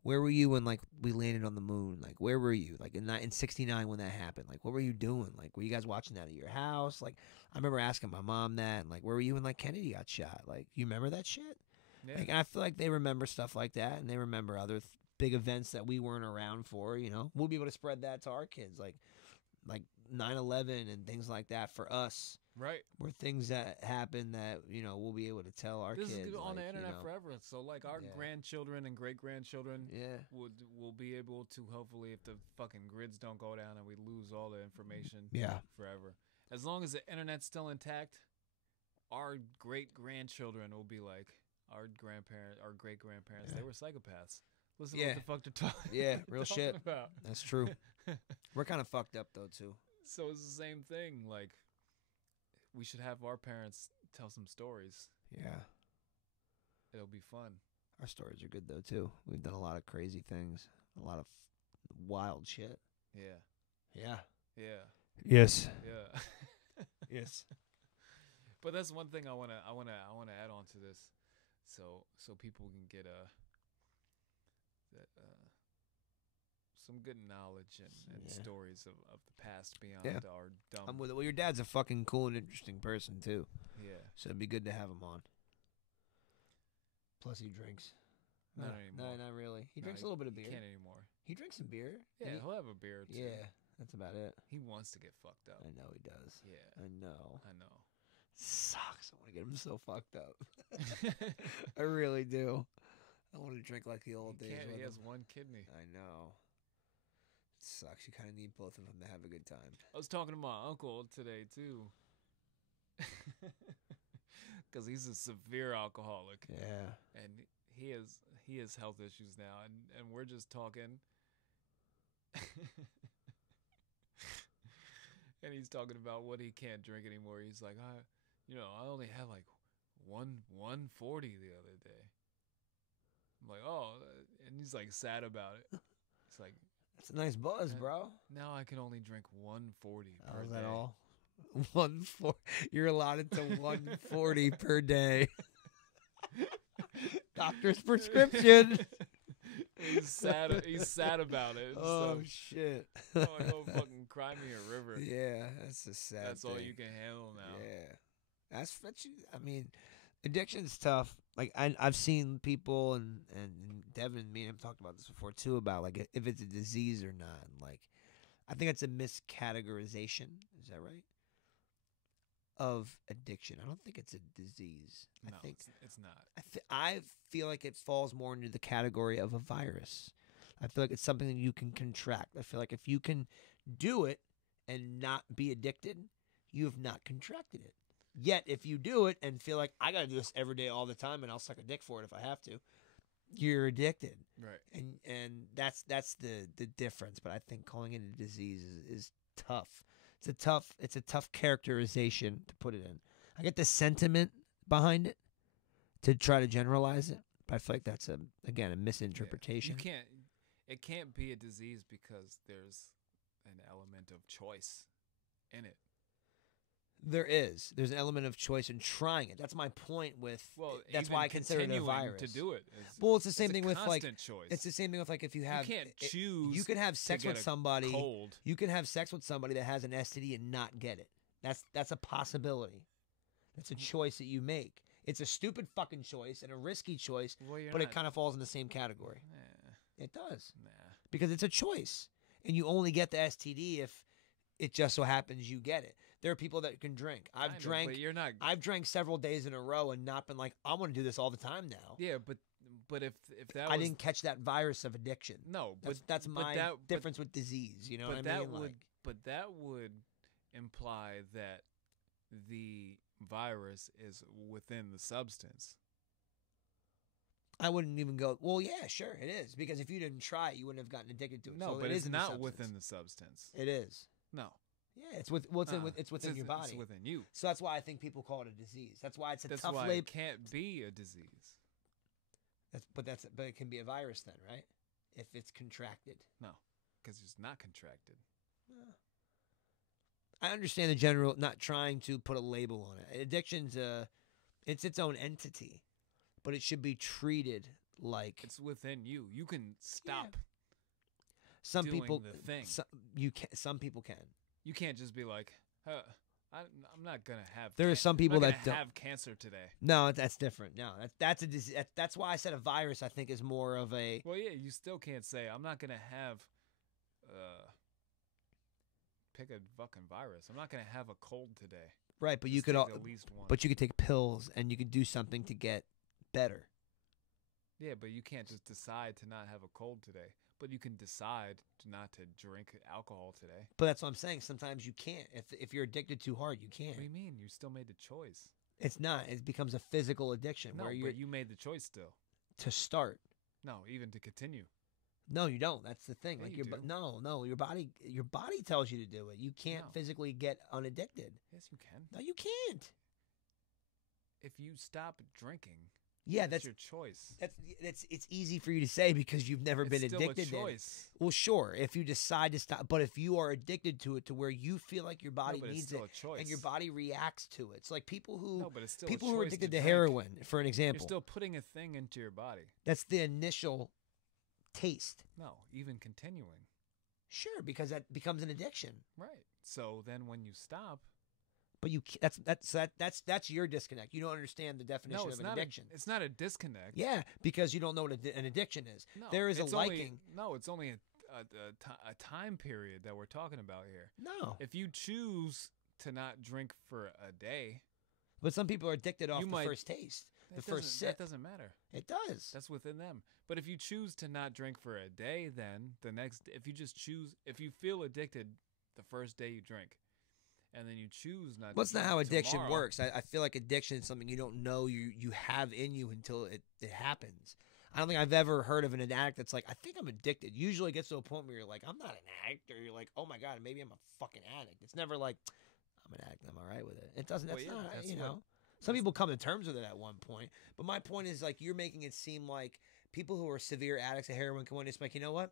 when like we landed on the moon? Like where were you? Like in '69 when that happened? Like what were you doing? Like were you guys watching that at your house? Like I remember asking my mom that, and like where were you when like Kennedy got shot? Like you remember that shit? Yeah. Like I feel like they remember stuff like that, and they remember other big events that we weren't around for. We'll be able to spread that to our kids, like 9/11 and things like that for us. Right. Were things that happen that we'll be able to tell our This kids. is on like, the internet forever. So like our Yeah. grandchildren and great grandchildren Yeah. will be able to, hopefully, if the fucking grids don't go down and we lose all the information Yeah. forever. As long as the internet's still intact, our great grandchildren will be like our great grandparents. Yeah. They were psychopaths. Listen Yeah. to what the fuck they're talking. Yeah, real talking shit. About. That's true. We're kind of fucked up though too. So it's the same thing. Like, we should have our parents tell some stories. Yeah. It'll be fun. Our stories are good though too. We've done a lot of crazy things, a lot of wild shit. Yeah. Yeah. Yeah. Yes. Yeah. Yes. But that's one thing I wanna add on to this, so people can get some good knowledge and Yeah. stories of the past beyond Yeah. our dumb. I'm with it. Well, your dad's a fucking cool and interesting person too, Yeah. so it'd be good to have him on. Plus, he drinks. Not No, anymore. not really. He No, drinks a little bit of beer. Can't anymore. He drinks some beer. Yeah, And he'll have a beer or two. yeah, that's about it. He wants to get fucked up. I know he does. Yeah, I know. I know. Sucks. I want to get him so fucked up. I really do. I want to drink like the old days. He with has him. one kidney. I know. It sucks. You kind of need both of them to have a good time. I was talking to my uncle today too, because he's a severe alcoholic, Yeah. and he has health issues now, and we're just talking, and he's talking about what he can't drink anymore. He's like, I only had like 140 the other day. I'm like, oh, and he's like sad about it. It's like, That's a nice buzz, bro. now I can only drink 140 per Is day. that all? 140. You're allotted to 140 per day. Doctor's prescription. He's sad. He's sad about it. Oh So, shit. I'm like, oh, fucking cry me a river. Yeah, that's a sad. That's all thing. you can handle now. Yeah, that's. I mean, addiction's tough. Like I've seen people and Devin and me and him talked about this before too about like if it's a disease or not. And like, I think it's a miscategorization. Is that right? Of addiction. I don't think it's a disease. No, I think it's not. I feel like it falls more into the category of a virus. I feel like it's something that you can contract. I feel like if you can do it and not be addicted, you have not contracted it. Yet, if you do it and feel like I got to do this every day all the time and I'll suck a dick for it if I have to, you're addicted. Right. And that's the difference. But I think calling it a disease is tough. It's a tough characterization to put it in. I get the sentiment behind it to try to generalize it, but I feel like that's a misinterpretation. Yeah, it can't be a disease because there's an element of choice in it. There's an element of choice in trying it. That's my point with. Well, that's even why I consider it a continuing virus. to do it. Well, it's the same thing with like. Choice. It's the same thing with like if you have. You can't choose. You can have sex to get with a somebody. Cold. You can have sex with somebody that has an STD and not get it. That's a possibility. That's a choice that you make. It's a stupid fucking choice and a risky choice, Well, but it kind of falls in the same category. Nah, It does nah. because it's a choice, and you only get the STD if it just so happens you get it. There are people that can drink. Kind of, but you're not. I've drank several days in a row and not been like, I want to do this all the time now. Yeah, but if that I was, didn't catch that virus of addiction. No, but that's but my that, difference with disease. You know what I mean? But that would imply that the virus is within the substance. I wouldn't even go. Well, yeah, sure, it is because if you didn't try it, you wouldn't have gotten addicted to it. No, so but it it's is in the not substance. within the substance. It is. No. Yeah, it's within your body. It's within you. So that's why I think people call it a disease. That's why it's a That's tough why label. it can't be a disease. But it can be a virus then, right? If it's contracted. No, because it's not contracted. I understand the general not trying to put a label on it. Addiction's it's its own entity, but it should be treated like It's within you. You can stop. some doing people. the thing. Some people can. You can't just be like, I'm not gonna have. There are some people that don't have cancer today. No, that's different. No, that's a disease. That's why I said a virus. I think is more of a. Well, yeah, you still can't say I'm not gonna have. Pick a fucking virus. I'm not gonna have a cold today. Right, but you Just could take at least one. but you could take pills and you could do something to get better. Yeah, but you can't just decide to not have a cold today. But you can decide not to drink alcohol today. But that's what I'm saying. Sometimes you can't. If you're addicted too hard, you can't. What do you mean? You still made the choice. It's not. It becomes a physical addiction No, where but you made the choice still. to start. No, even to continue. No, you don't. That's the thing. Yeah, Like you your do. no, your body tells you to do it. You can't No. physically get unaddicted. Yes, you can. No, you can't. If you stop drinking, Yeah, that's that's your choice. it's easy for you to say because you've never been It's still addicted a to it. choice. Well, sure, if you decide to stop, but if you are addicted to it to where you feel like your body No, but it's needs still it a choice. and your body reacts to it. It's like people who No, but it's still a people who are choice addicted to to drink. heroin, for an You're example. still putting a thing into your body. That's the initial taste. No, even continuing. Sure, because that becomes an addiction. Right. So then when you stop, But that's your disconnect. You don't understand the definition no, it's of an not addiction. it's not a disconnect. Yeah, because you don't know what an addiction is. No, There is a it's liking. It's only a time period that we're talking about here. No, If you choose to not drink for a day, but some people are addicted off You the might- first taste. the first sip. That doesn't matter. It does. That's within them. But if you choose to not drink for a day, then the next, if you feel addicted the first day you drink, and then you choose not. Well, that's to not drink how addiction tomorrow, works. I feel like addiction is something you don't know you have in you until it happens. I don't think I've ever heard of an addict that's like, I think I'm addicted. Usually it gets to a point where you're like, I'm not an addict, or you're like, oh my God, maybe I'm a fucking addict. It's never like, I'm an addict, I'm all right with it. It doesn't, that's not, that's you what- know. Some people come to terms with it at one point. But my point is, like, you're making it seem like people who are severe addicts of heroin can one. It's like, you know what?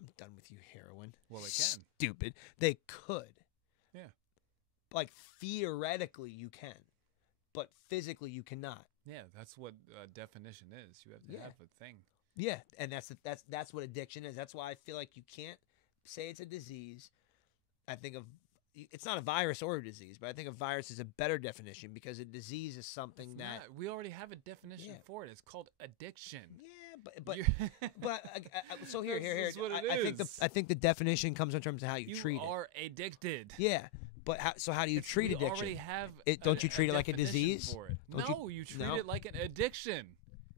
I'm done with you, heroin. Well, they can. Stupid. They could. Yeah. Like, theoretically, you can. But physically, you cannot. Yeah, that's what definition is. You have to Yeah. have a thing. Yeah, and that's what addiction is. That's why I feel like you can't say it's a disease. I think of it's not a virus or a disease, but I think a virus is a better definition because a disease is something It's that not. We already have a definition Yeah. for it. It's called addiction. yeah, but You're- so here That's what it is. I think the definition comes in terms of how you treat it. You are addicted. Yeah, but how do you treat we addiction? already have Don't you treat it like a definition disease? for it. Don't No, you treat no? it like an addiction.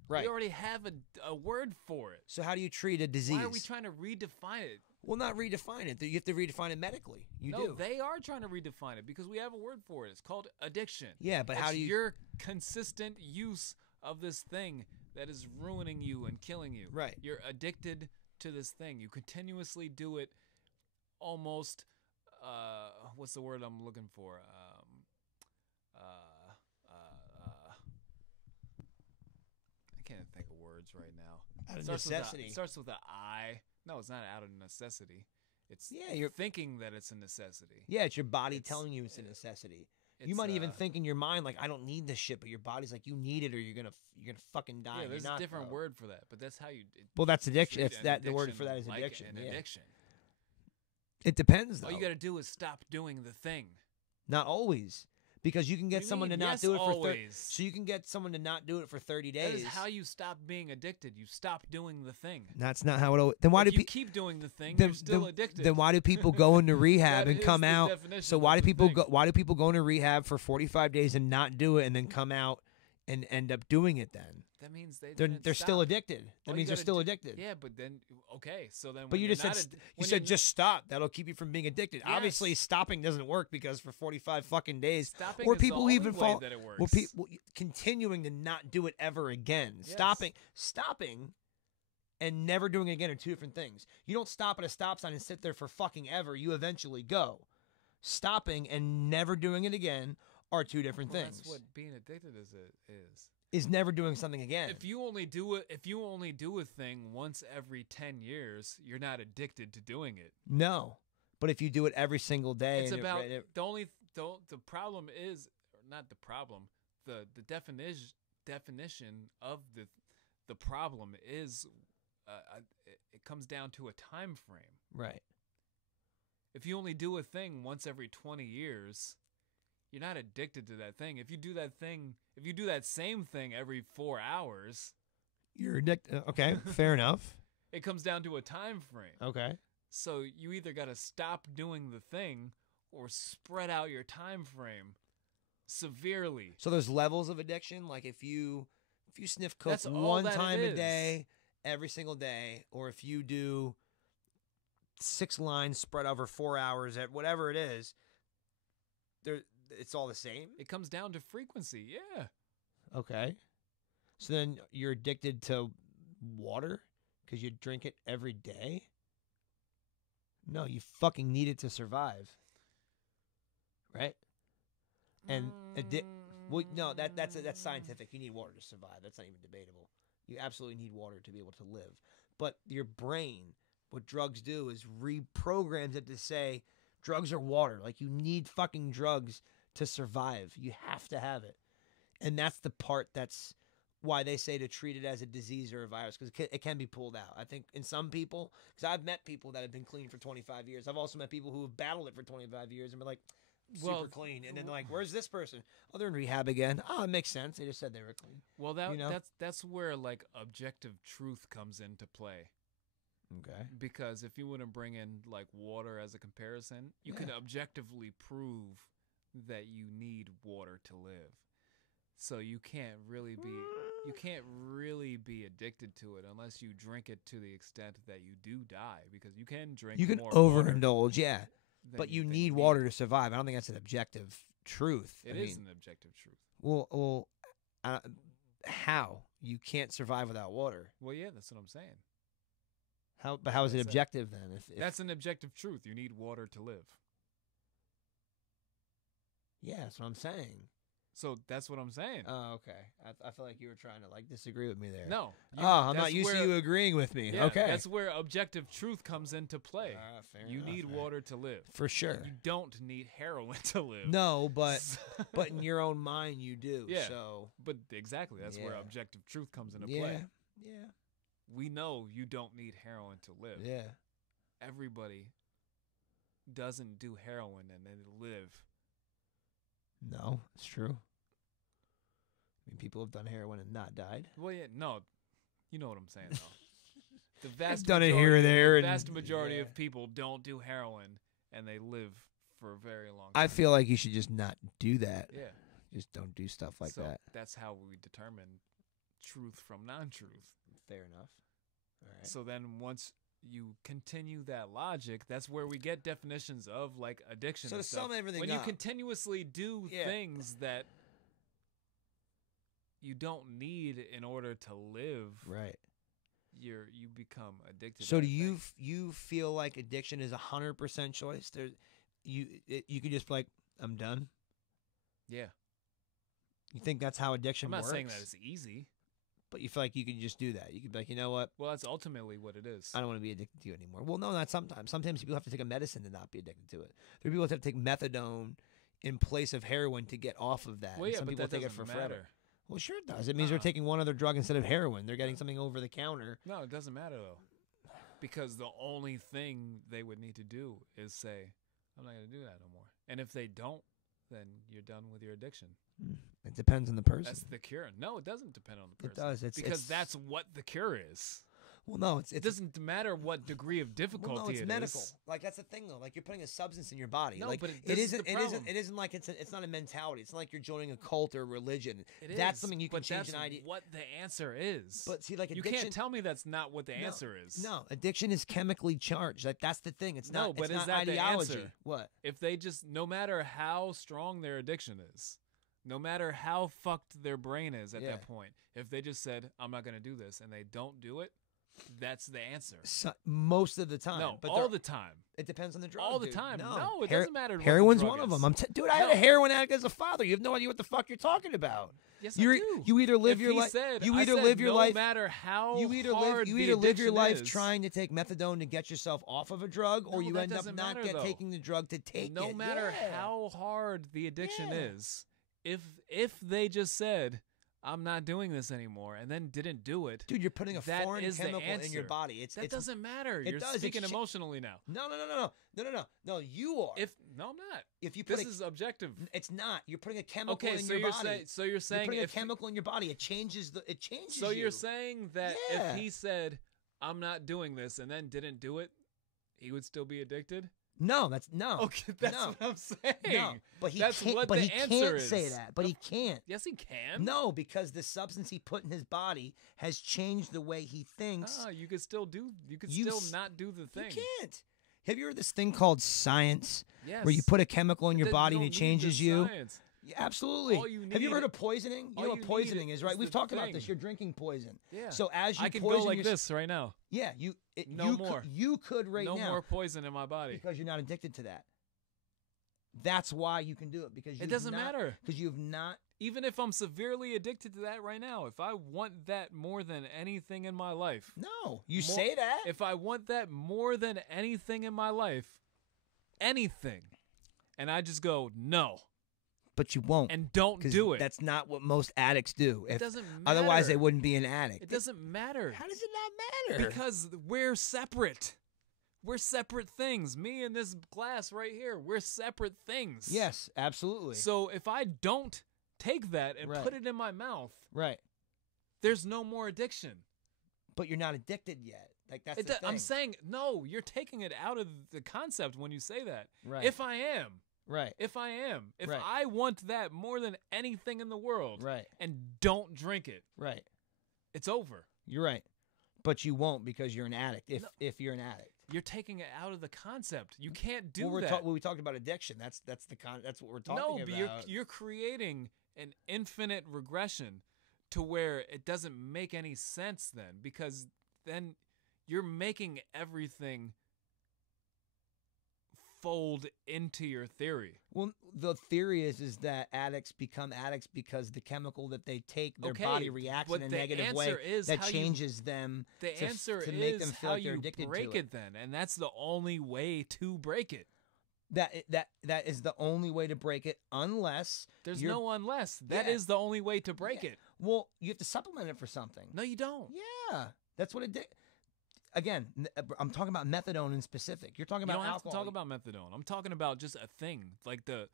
Right. We already have a word for it. So how do you treat a disease? Why are we trying to redefine it? Well, not redefine it. You have to redefine it medically. You No, do. they are trying to redefine it because we have a word for it. It's called addiction. Yeah, but how It's do you? your consistent use of this thing that is ruining you and killing you. Right. You're addicted to this thing. You continuously do it almost what's the word I'm looking for? I can't think of words right now. Out of Starts necessity. It starts with an I. No, it's not out of necessity. It's Yeah, you're- thinking that it's a necessity. Yeah, it's your body It's- telling you it's a necessity. You It's, might even think in your mind like, I don't need this shit, but your body's like, you need it, or you're gonna fucking die. Yeah, You're there's not, a different bro. word for that, but that's how you. Well, that's addiction. treat It's an that the word addiction for that is like addiction. An Yeah. addiction. It depends though. All you got to do is stop doing the thing. Not always, because you can What get do you someone mean? to not Yes, do it for 30. always. So you can get someone to not do it for 30 That days. is how you stop being addicted. You stop doing the thing. That's not how it. Then why If do you people? keep doing the thing, you're still addicted. Then why do people go into rehab That and is come the out? definition So of why do the people thing. go? Why do people go into rehab for 45 days and not do it, and then come out and end up doing it? Then That means they're didn't still stop. addicted. That All you means they're gotta still do- addicted. Yeah, but then okay, so then. But when you you're just said not you when said you're just stop. That'll keep you from being addicted. Obviously, Yes. stopping doesn't work because for 45 fucking days, stopping or is the people only even way fall. that it works. Or people continuing to not do it ever again. Yes. Stopping, and never doing it again are two different things. You don't stop at a stop sign and sit there for fucking ever. You eventually go. Stopping and never doing it again are two different Well, things. That's what being addicted is. Is never doing something again. If you only do a thing once every 10 years, you're not addicted to doing it. No, but if you do it every single day, It's and about the problem is or not the problem. The definition of the problem is it comes down to a time frame. right. If you only do a thing once every 20 years, you're not addicted to that thing. If you do that same thing every 4 hours, You're addicted. Okay, fair enough. it comes down to a time frame. Okay. So you either got to stop doing the thing or spread out your time frame severely. So there's levels of addiction. Like if you sniff coke That's all one that it time a is. day, every single day, or if you do 6 lines spread over 4 hours at whatever it is, it's all the same. It comes down to frequency. Yeah. Okay. So then you're addicted to water because you drink it every day? No, you fucking need it to survive. Right? And well, no, that's scientific. You need water to survive. That's not even debatable. You absolutely need water to be able to live. But your brain, what drugs do is reprograms it to say drugs are water. Like you need fucking drugs to survive. You have to have it. And that's the part that's why they say to treat it as a disease or a virus, because it can be pulled out. I think in some people, because I've met people that have been clean for 25 years. I've also met people who have battled it for 25 years and been like, super Well, clean. And then they're like, where's this person? Oh, they're in rehab again. Oh, it makes sense. They just said they were clean. Well, You know? that's where like objective truth comes into play. Okay. Because if you want to bring in like water as a comparison, you can Yeah. objectively prove that you need water to live. So you can't really be addicted to it unless you drink it to the extent that you do die, because you can drink You can more water overindulge, yeah, than but you than need water to survive. I don't think that's an objective truth. It is an objective truth. Well, how? You can't survive without water. Well, yeah, that's what I'm saying. But how is it That's objective then? If That's an objective truth. You need water to live. yeah, that's what I'm saying. So that's what I'm saying. Oh, okay. I feel like you were trying to disagree with me there. No. I'm that's not used to where- you agreeing with me. Yeah, okay. That's where objective truth comes into play. Fair You enough, need man. water to live. For sure. You don't need heroin to live. No, but in your own mind you do. Yeah. So But exactly, that's where Yeah. objective truth comes into yeah, play. yeah, We know you don't need heroin to live. yeah. Everybody doesn't do heroin and then live. No, it's true. I mean, people have done heroin and not died. Well, yeah, no, you know what I'm saying though. The vast done it majority, here or there The and- vast majority yeah. of people don't do heroin and they live for a very long time. I feel like you should just not do that. Yeah. Just don't do stuff like So that. that's how we determine truth from non-truth. Fair enough. All right. So then once you continue that logic, that's where we get definitions of like addiction. So and to stuff. sum everything when up- you continuously do Yeah. things that you don't need in order to live, Right. you become addicted. So I do you think. you feel like addiction is 100% choice? You could just be like, I'm done. Yeah. You think that's how addiction I'm not works? saying that it's easy. But you feel like you can just do that. You could be like, you know what? Well, that's ultimately what it is. I don't want to be addicted to you anymore. Well, no, not sometimes. Sometimes people have to take a medicine to not be addicted to it. There are people that have to take methadone in place of heroin to get off of that. Well, and yeah, some but people that take it doesn't for matter. forever. Well, sure it does. It means they're Uh-uh. taking one other drug instead of heroin. They're getting something over the counter. No, it doesn't matter though, because the only thing they would need to do is say, "I'm not going to do that no more." And if they don't, then you're done with your addiction. It depends on the person. That's the cure. No, it doesn't depend on the It person. does. Because that's what the cure is. well, no, It doesn't matter what degree of difficulty well, no, it's it medical. is. Like that's the thing though. Like you're putting a substance in your body. No, like but it this is isn't. the It isn't. problem. It isn't like it's not a mentality. It's not like you're joining a cult or religion. It That's is, something you can but change that's an idea. what the answer is. But see, like you addiction. can't tell me that's not what the No, answer is. No, addiction is chemically charged. Like that's the thing. It's No, not. but it's is not that the ideology. answer? What? If they just, no matter how strong their addiction is, no matter how fucked their brain is at Yeah. that point, if they just said, "I'm not going to do this," and they don't do it, that's the answer. Most of the time. No, but all the time. it depends on the drug. All the dude. time. No, No, it doesn't matter what the Heroin's drug one of is. them. Dude, I had a No. heroin addict as a father. You have no idea what the fuck you're talking about. Yes, You I do. you either live If your he life. said- You I either said live your no life. matter how You either hard live the live your addiction life is. trying to take methadone to get yourself off of a drug, or No, you that end up doesn't not matter, though. taking the drug to take No it. matter Yeah. how hard the addiction Yeah. is, if they just said, "I'm not doing this anymore," and then didn't do it, Dude, you're putting a that foreign is the chemical in your answer. body. that doesn't matter. You're does. It's speaking cha- emotionally now. No. You are. No, I'm not. If you put This is objective. it's not. You're putting a chemical Okay, in so your you're body. saying, so you're You're saying putting a if chemical in your body. It changes the. It changes. so you. you're saying that Yeah. if he said, "I'm not doing this," and then didn't do it, he would still be addicted. No, that's no. Okay, that's no. what I'm saying. No, but he That's can't. what But the he answer can't say is. that. But he can't. Yes, he can. No, because the substance he put in his body has changed the way he thinks. You could still do. You could You still s- not do the thing. You can't. Have you heard this thing called science, Yes. where you put a chemical in your Then body you and it don't need the changes you? science. Yeah, absolutely. All you Have you ever heard need- of poisoning? You all know you what need poisoning is, right? is We've the talked about this. thing. You're drinking poison. Yeah. So as you I can poison go like your- this right now. Yeah, No you more. you could right no now more poison in my body. because you're not addicted to that. That's why you can do it because It doesn't matter. because you've not. Even if I'm severely addicted to that right now, if I want that more than anything in my life, No, you More- say that. if I want that more than anything in my life, anything, and I just go no But you won't. and don't 'Cause do it, That's not what most addicts do. it If- doesn't matter. Otherwise, they wouldn't be an addict. It doesn't matter. How does it not matter? Because we're separate. We're separate things. Me and this glass right here, we're separate things. Yes, absolutely. So if I don't take that and Right. put it in my mouth, right, there's no more addiction. but you're not addicted yet. Like that's the thing. I'm saying, no, you're taking it out of the concept when you say that. Right. If I am, Right. If I am, if Right. I want that more than anything in the world, Right. and don't drink it, Right. it's over. You're right. But you won't because you're an addict. If you're an addict. You're taking it out of the concept. You can't do Well, that. we talked about addiction. That's that's what we're talking but about. you're creating an infinite regression to where it doesn't make any sense then, because then you're making everything fold into your theory. Well, the theory is that addicts become addicts because the chemical that they take, their Okay, body reacts but in a the negative way answer is that how you- changes them The answer to make is them feel how like they're you addicted break to it then, and that's the only way to break it. That is the only way to break it, unless There's you're- no unless. That Yeah. is the only way to break Yeah. it. Well, you have to supplement it for something. No, you don't. Yeah, that's what it did. Again, I'm talking about methadone in specific. You're talking You about don't have alcohol. to talk about methadone. I'm talking about just a thing, like the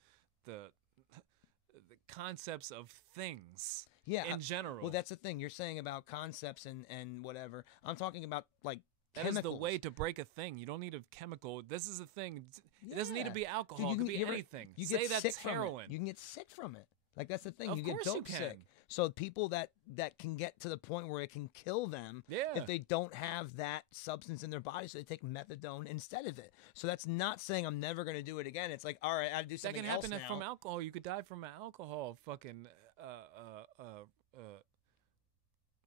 concepts of things yeah. in general. Well, that's the thing you're saying about concepts and whatever. I'm talking about like That is chemicals. the way to break a thing. You don't need a chemical. This is a thing. It doesn't need to Yeah. be Dude, alcohol. you It could can- be you ever- anything. You Say get that's sick from heroin. it. You can get sick from it. Like that's the thing. Of you get course you dope sick. can. So people that can get to the point where it can kill them Yeah. if they don't have that substance in their body, so they take methadone instead of it. So that's not saying I'm never going to do it again. It's like, all right, I do That something can else happen now. from alcohol. You could die from alcohol. Fucking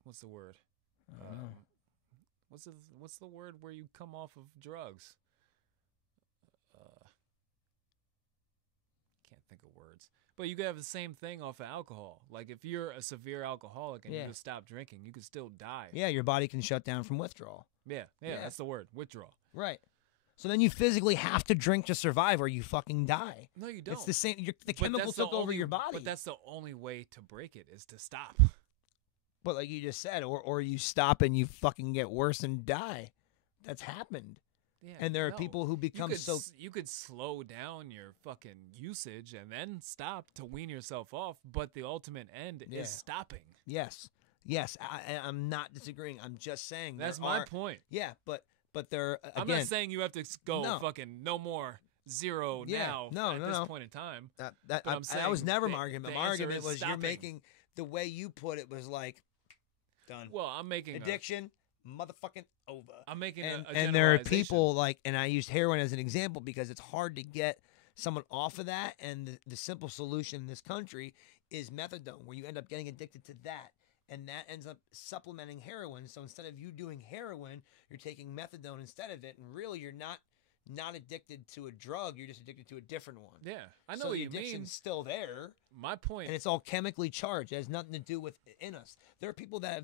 what's the word? I don't know. What's the word where you come off of drugs? Can't think of words. But you could have the same thing off of alcohol. Like if you're a severe alcoholic and Yeah. you just stop drinking, you could still die. Yeah, your body can shut down from withdrawal. Yeah, Yeah. that's the word. Withdrawal. Right. So then you physically have to drink to survive, or you fucking die. No, you don't. It's the same. The But chemical that's the took over only- your body. But that's the only way to break it is to stop. But like you just said, or you stop and you fucking get worse and die. That's happened. Yeah, And there are no. people who become so. You could slow down your fucking usage and then stop to wean yourself off, but the ultimate end Yeah. is stopping. Yes, I'm not disagreeing. I'm just saying That's there my are- point. Yeah, but there again. I'm not saying you have to go No. fucking no more zero Yeah, now no, at no, this no. point in time. that but I'm I was saying never the- my argument. the My answer argument is was you're stopping. making the way you put it was like done. Well, I'm making Addiction, motherfucking over. I'm making And there are generalization. people like, and I used heroin as an example because it's hard to get someone off of that, and the simple solution in this country is methadone, where you end up getting addicted to that, and that ends up supplementing heroin. So instead of you doing heroin, you're taking methadone instead of it, and really you're not addicted to a drug, you're just addicted to a different one. Yeah, I know So what the you mean. addiction's still there, My point. and it's all chemically charged. It has nothing to do with in us. There are people that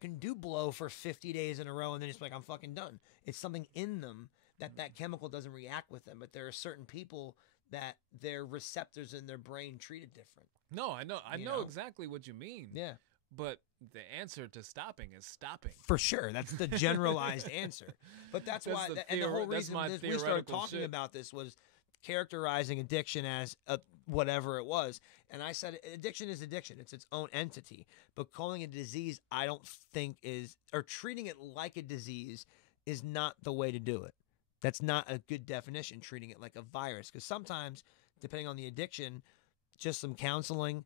can do blow for 50 days in a row, and then it's like, I'm fucking done. It's something in them that chemical doesn't react with them. But there are certain people that their receptors in their brain treat it different. No, I know You know? exactly what you mean. Yeah, But the answer to stopping is stopping. for sure. That's the generalized answer. But that's why, and the whole that's reason my we started theoretical talking shit. about this was characterizing addiction as whatever it was. And I said addiction is addiction. It's its own entity. But calling it a disease, I don't think or treating it like a disease is not the way to do it. That's not a good definition, treating it like a virus. Because sometimes, depending on the addiction, just some counseling,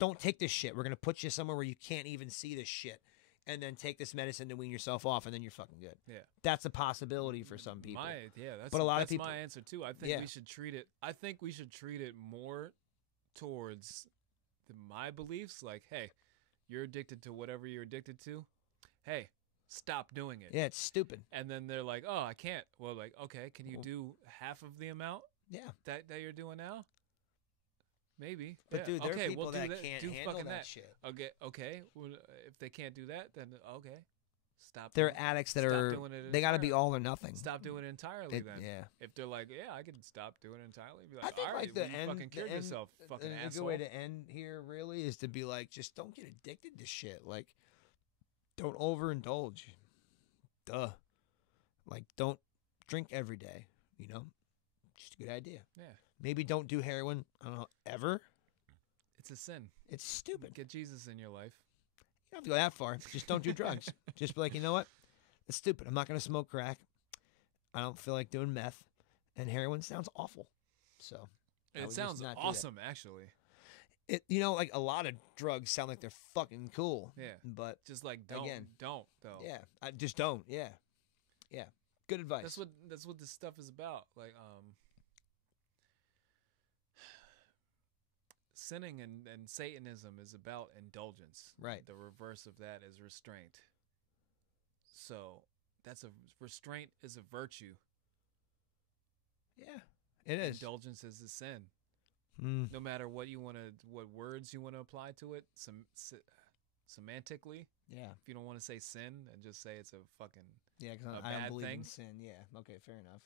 don't take this shit. We're going to put you somewhere where you can't even see this shit. And then take this medicine to wean yourself off, and then you're fucking good. Yeah. That's a possibility for some people. That's But a lot of that's people- my answer too. I think Yeah. we should treat it. I think we should treat it more towards my beliefs. Like, hey, you're addicted to whatever you're addicted to. Hey, stop doing it. Yeah, it's stupid. And then they're like, oh, I can't. Well, like, okay, can you Well- do half of the amount Yeah. that you're doing now? Maybe. But yeah. dude, there okay, are people we'll do that that. can't do handle fucking that shit. Okay. Well, if they can't do that, then okay, stop. There are doing- addicts that stop are, doing it they got to be entirely. all or nothing. Stop doing it entirely. Then, Yeah. if they're like, yeah, I can stop doing it entirely. Be like, I think all right, like the well, you end, fucking cured yourself, fucking a good asshole. way to end here really is to be like, just don't get addicted to shit. Like, don't overindulge. Duh. Like, don't drink every day. You know, just a good idea. Yeah, Maybe don't do heroin. I don't know, ever. it's a sin. It's stupid. Get Jesus in your life. You don't have to go that far. Just don't do drugs. Just be like, you know what? It's stupid. I'm not going to smoke crack. I don't feel like doing meth. And heroin sounds awful. So I would It just sounds not do that. awesome, actually. It like a lot of drugs sound like they're fucking cool. Yeah. But Just like don't Again. don't though. yeah, I just don't. Yeah. Good advice. That's what this stuff is about. Like sinning and Satanism is about indulgence. Right. The reverse of that is restraint. So restraint is a virtue. Yeah, it is. Indulgence is a sin. Mm. No matter what words you want to apply to it, semantically. Yeah. If you don't want to say sin and just say it's a fucking, Yeah, because a I don't bad believe thing? in sin. Yeah. Okay, fair enough.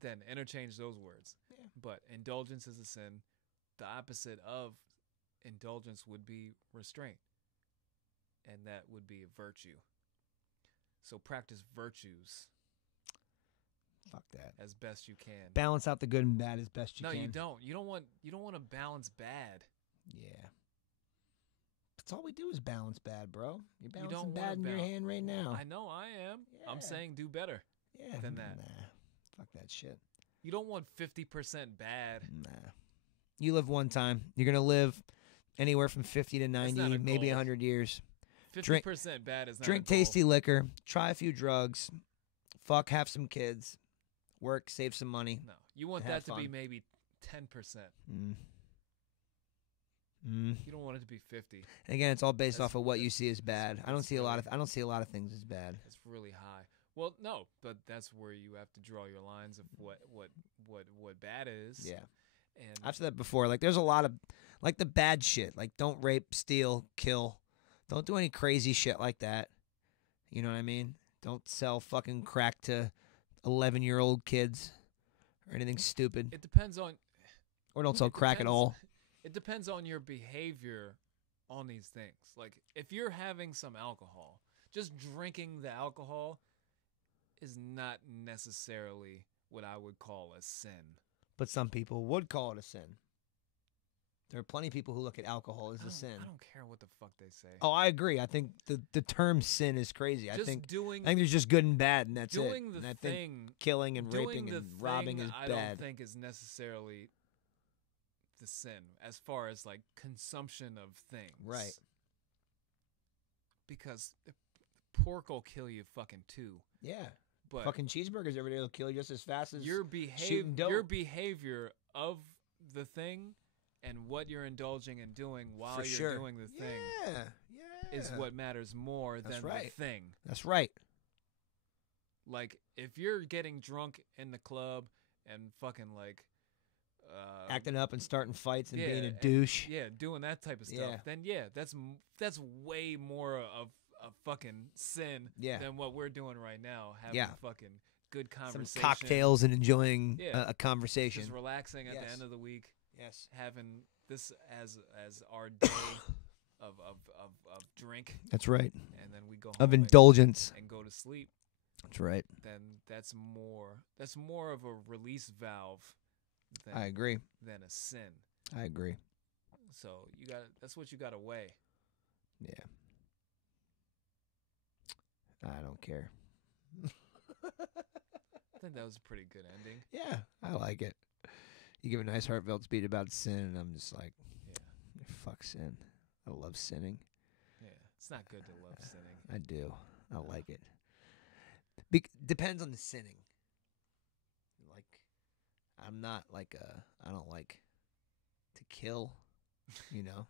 then interchange those words. Yeah. But indulgence is a sin. The opposite of indulgence would be restraint. And that would be a virtue. So practice virtues Fuck that. as best you can. Balance out the good and bad as best you No, can. you don't. You don't want to balance bad. Yeah. That's all we do is balance bad, bro. You're You balancing don't wanna bad in your balance- hand right now. I know I am. Yeah. I'm saying do better yeah. than that. Nah. Fuck that shit. You don't want 50% bad. Nah. You live one time. You're going to live anywhere from 50 to 90, not a maybe goal. 100 years. 50% bad is not Drink a goal. tasty liquor. Try a few drugs. Fuck, have some kids. Work, save some money. No. You want Have that to be fun. maybe 10%. Mm. Mm. You don't want it to be 50. And again, it's all based That's- off of what you see as bad. I don't that's see a lot really- of I don't see a lot of things as bad. It's really high. Well, no, but that's where you have to draw your lines of what bad is. Yeah. And I've said that before. Like, there's a lot of, like, the bad shit. Like, don't rape, steal, kill. Don't do any crazy shit like that. You know what I mean? Don't sell fucking crack to 11-year-old kids or anything stupid. it depends on Or don't sell it crack at depends- all. It depends on your behavior on these things. Like if you're having some alcohol, just drinking the alcohol is not necessarily what I would call a sin. But some people would call it a sin. There are plenty of people who look at alcohol as a sin. I don't care what the fuck they say. Oh, I agree. I think the term sin is crazy. I just think doing there's just good and bad, and that's doing it. the And I think thing killing and doing raping the and robbing thing is I bad. don't think is necessarily the sin as far as like consumption of things. Right. Because pork will kill you fucking too. Yeah. But Fucking cheeseburgers every day will kill you just as fast as your shooting dope. your behavior of the thing and what you're indulging and doing while For you're sure. doing the thing Yeah. is what matters more That's than right. the thing. That's right. Like if you're getting drunk in the club and fucking like Acting up and starting fights and yeah, being a and- douche. yeah, doing that type of stuff, Yeah. then that's way more of a fucking sin Yeah. than what we're doing right now. Having Yeah. fucking good Some conversation, cocktails and enjoying Yeah. a conversation. just relaxing at the Yes. end of the week, Yes. having this as our day of drink, That's right. and then we go Of home indulgence. and go to sleep. That's right. Then that's more of a release valve than, I agree. than a sin. I agree. So that's what you got to weigh. Yeah. I don't care. I think that was a pretty good ending. Yeah, I like it. You give a nice heartfelt speech about sin, and I'm just like, Yeah. fuck sin. I love sinning. Yeah, it's not good to love sinning. I do. I like it. Depends on the sinning. Like, I'm not like I don't like to kill, you know,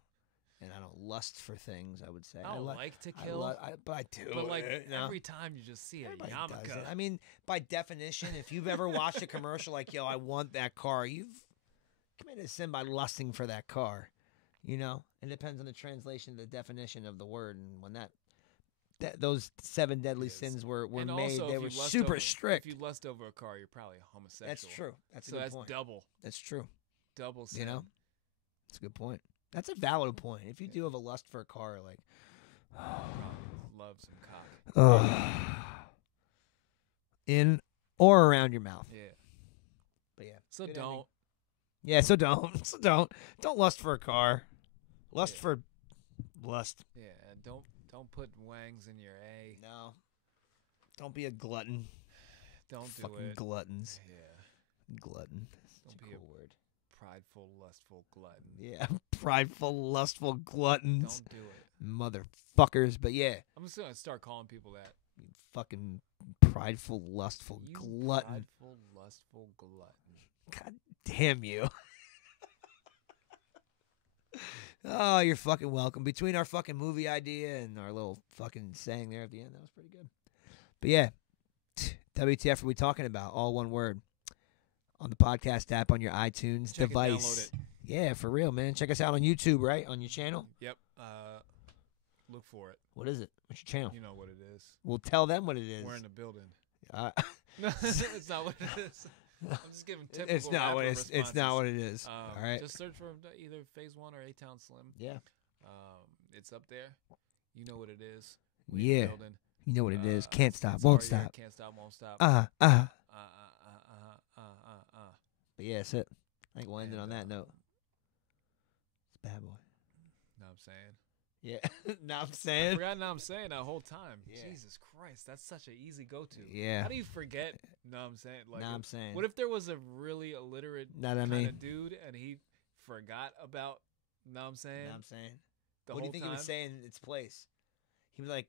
and I don't lust for things. I would say I don't li- like to I kill, lo- but I do. but like you know? every time you just see a Everybody does yarmulke. it. I mean, by definition, if you've ever watched a commercial like, yo, I want that car, you've committed a sin by lusting for that car. You know? It depends on the translation, the definition of the word. And when those 7 deadly It is. sins were and made, also, they if were you lust super over, strict. If you lust over a car, you're probably a homosexual. That's true. That's a So good that's point. double That's true. sin. You know? That's a good point. That's a valid point. If you do have a lust for a car, like, Probably love some cock. in or around your mouth. Yeah. But yeah. So good don't. ending. Yeah, so don't. So don't lust for a car. Lust Yeah. for lust. Yeah. And don't put wangs in your A. No. Don't be a glutton. Don't do Fucking it. gluttons. Yeah. Glutton. Such Don't a be a cool word. prideful, lustful glutton. Yeah, prideful, lustful gluttons. Don't do it. Motherfuckers. But yeah, I'm just gonna start calling people that. you fucking prideful, lustful You glutton. prideful, lustful glutton. God damn you. Oh, you're fucking welcome. Between our fucking movie idea and our little fucking saying there at the end, that was pretty good. But yeah, WTF are we talking about? All one word. On the podcast app on your iTunes Check device. it, download it. Yeah, for real, man. Check us out on YouTube, right? On your channel. Yep. Look for it. What is it? What's your channel? You know what it is. We'll tell them what it is. We're in the building. Uh, No, it's not what it is. I'm just giving typical. it's not what rapper it's not what it is. All right. Just search for either Phase 1 or A-Town Slim. Yeah. It's up there. You know what it is. We in the Yeah. building. You know what it is. Can't stop. It's Won't our year. stop. Can't stop. Won't stop. But yeah, that's it. I think we'll end it on that And, note. It's bad boy. Know what I'm saying? Yeah. Now I'm I saying. forgot now I'm saying that whole time. Yeah. Jesus Christ, that's such an easy go-to. Yeah. How do you forget? Know what I'm saying? Like, Now I'm saying. what if there was a really illiterate Know what I kind mean? of dude and he forgot about? Know what I'm saying? Know what I'm saying. The What do whole you think time? he would say in its place? He was like,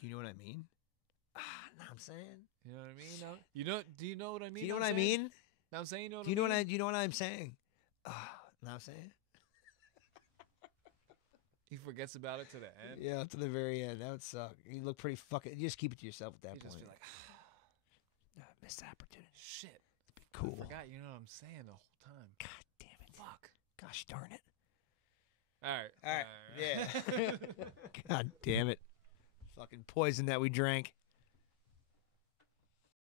"Do you know what I mean?" Know what I'm saying. You know what I mean? No? You know? Do you know what I mean? Do you know what what I I'm saying? mean? Know what I'm saying? You know what Do you know I what mean? Do you know what I'm saying? Know what I'm saying. He forgets about it to the end. Yeah, to the very end. That would suck. You look pretty fucking. You just keep it to yourself at that He'd point. just be like, Missed the opportunity. shit. Cool. I forgot. You know what I'm saying the whole time. God damn it. Fuck. Gosh darn it. All right. All right. Yeah. God damn it. Fucking poison that we drank.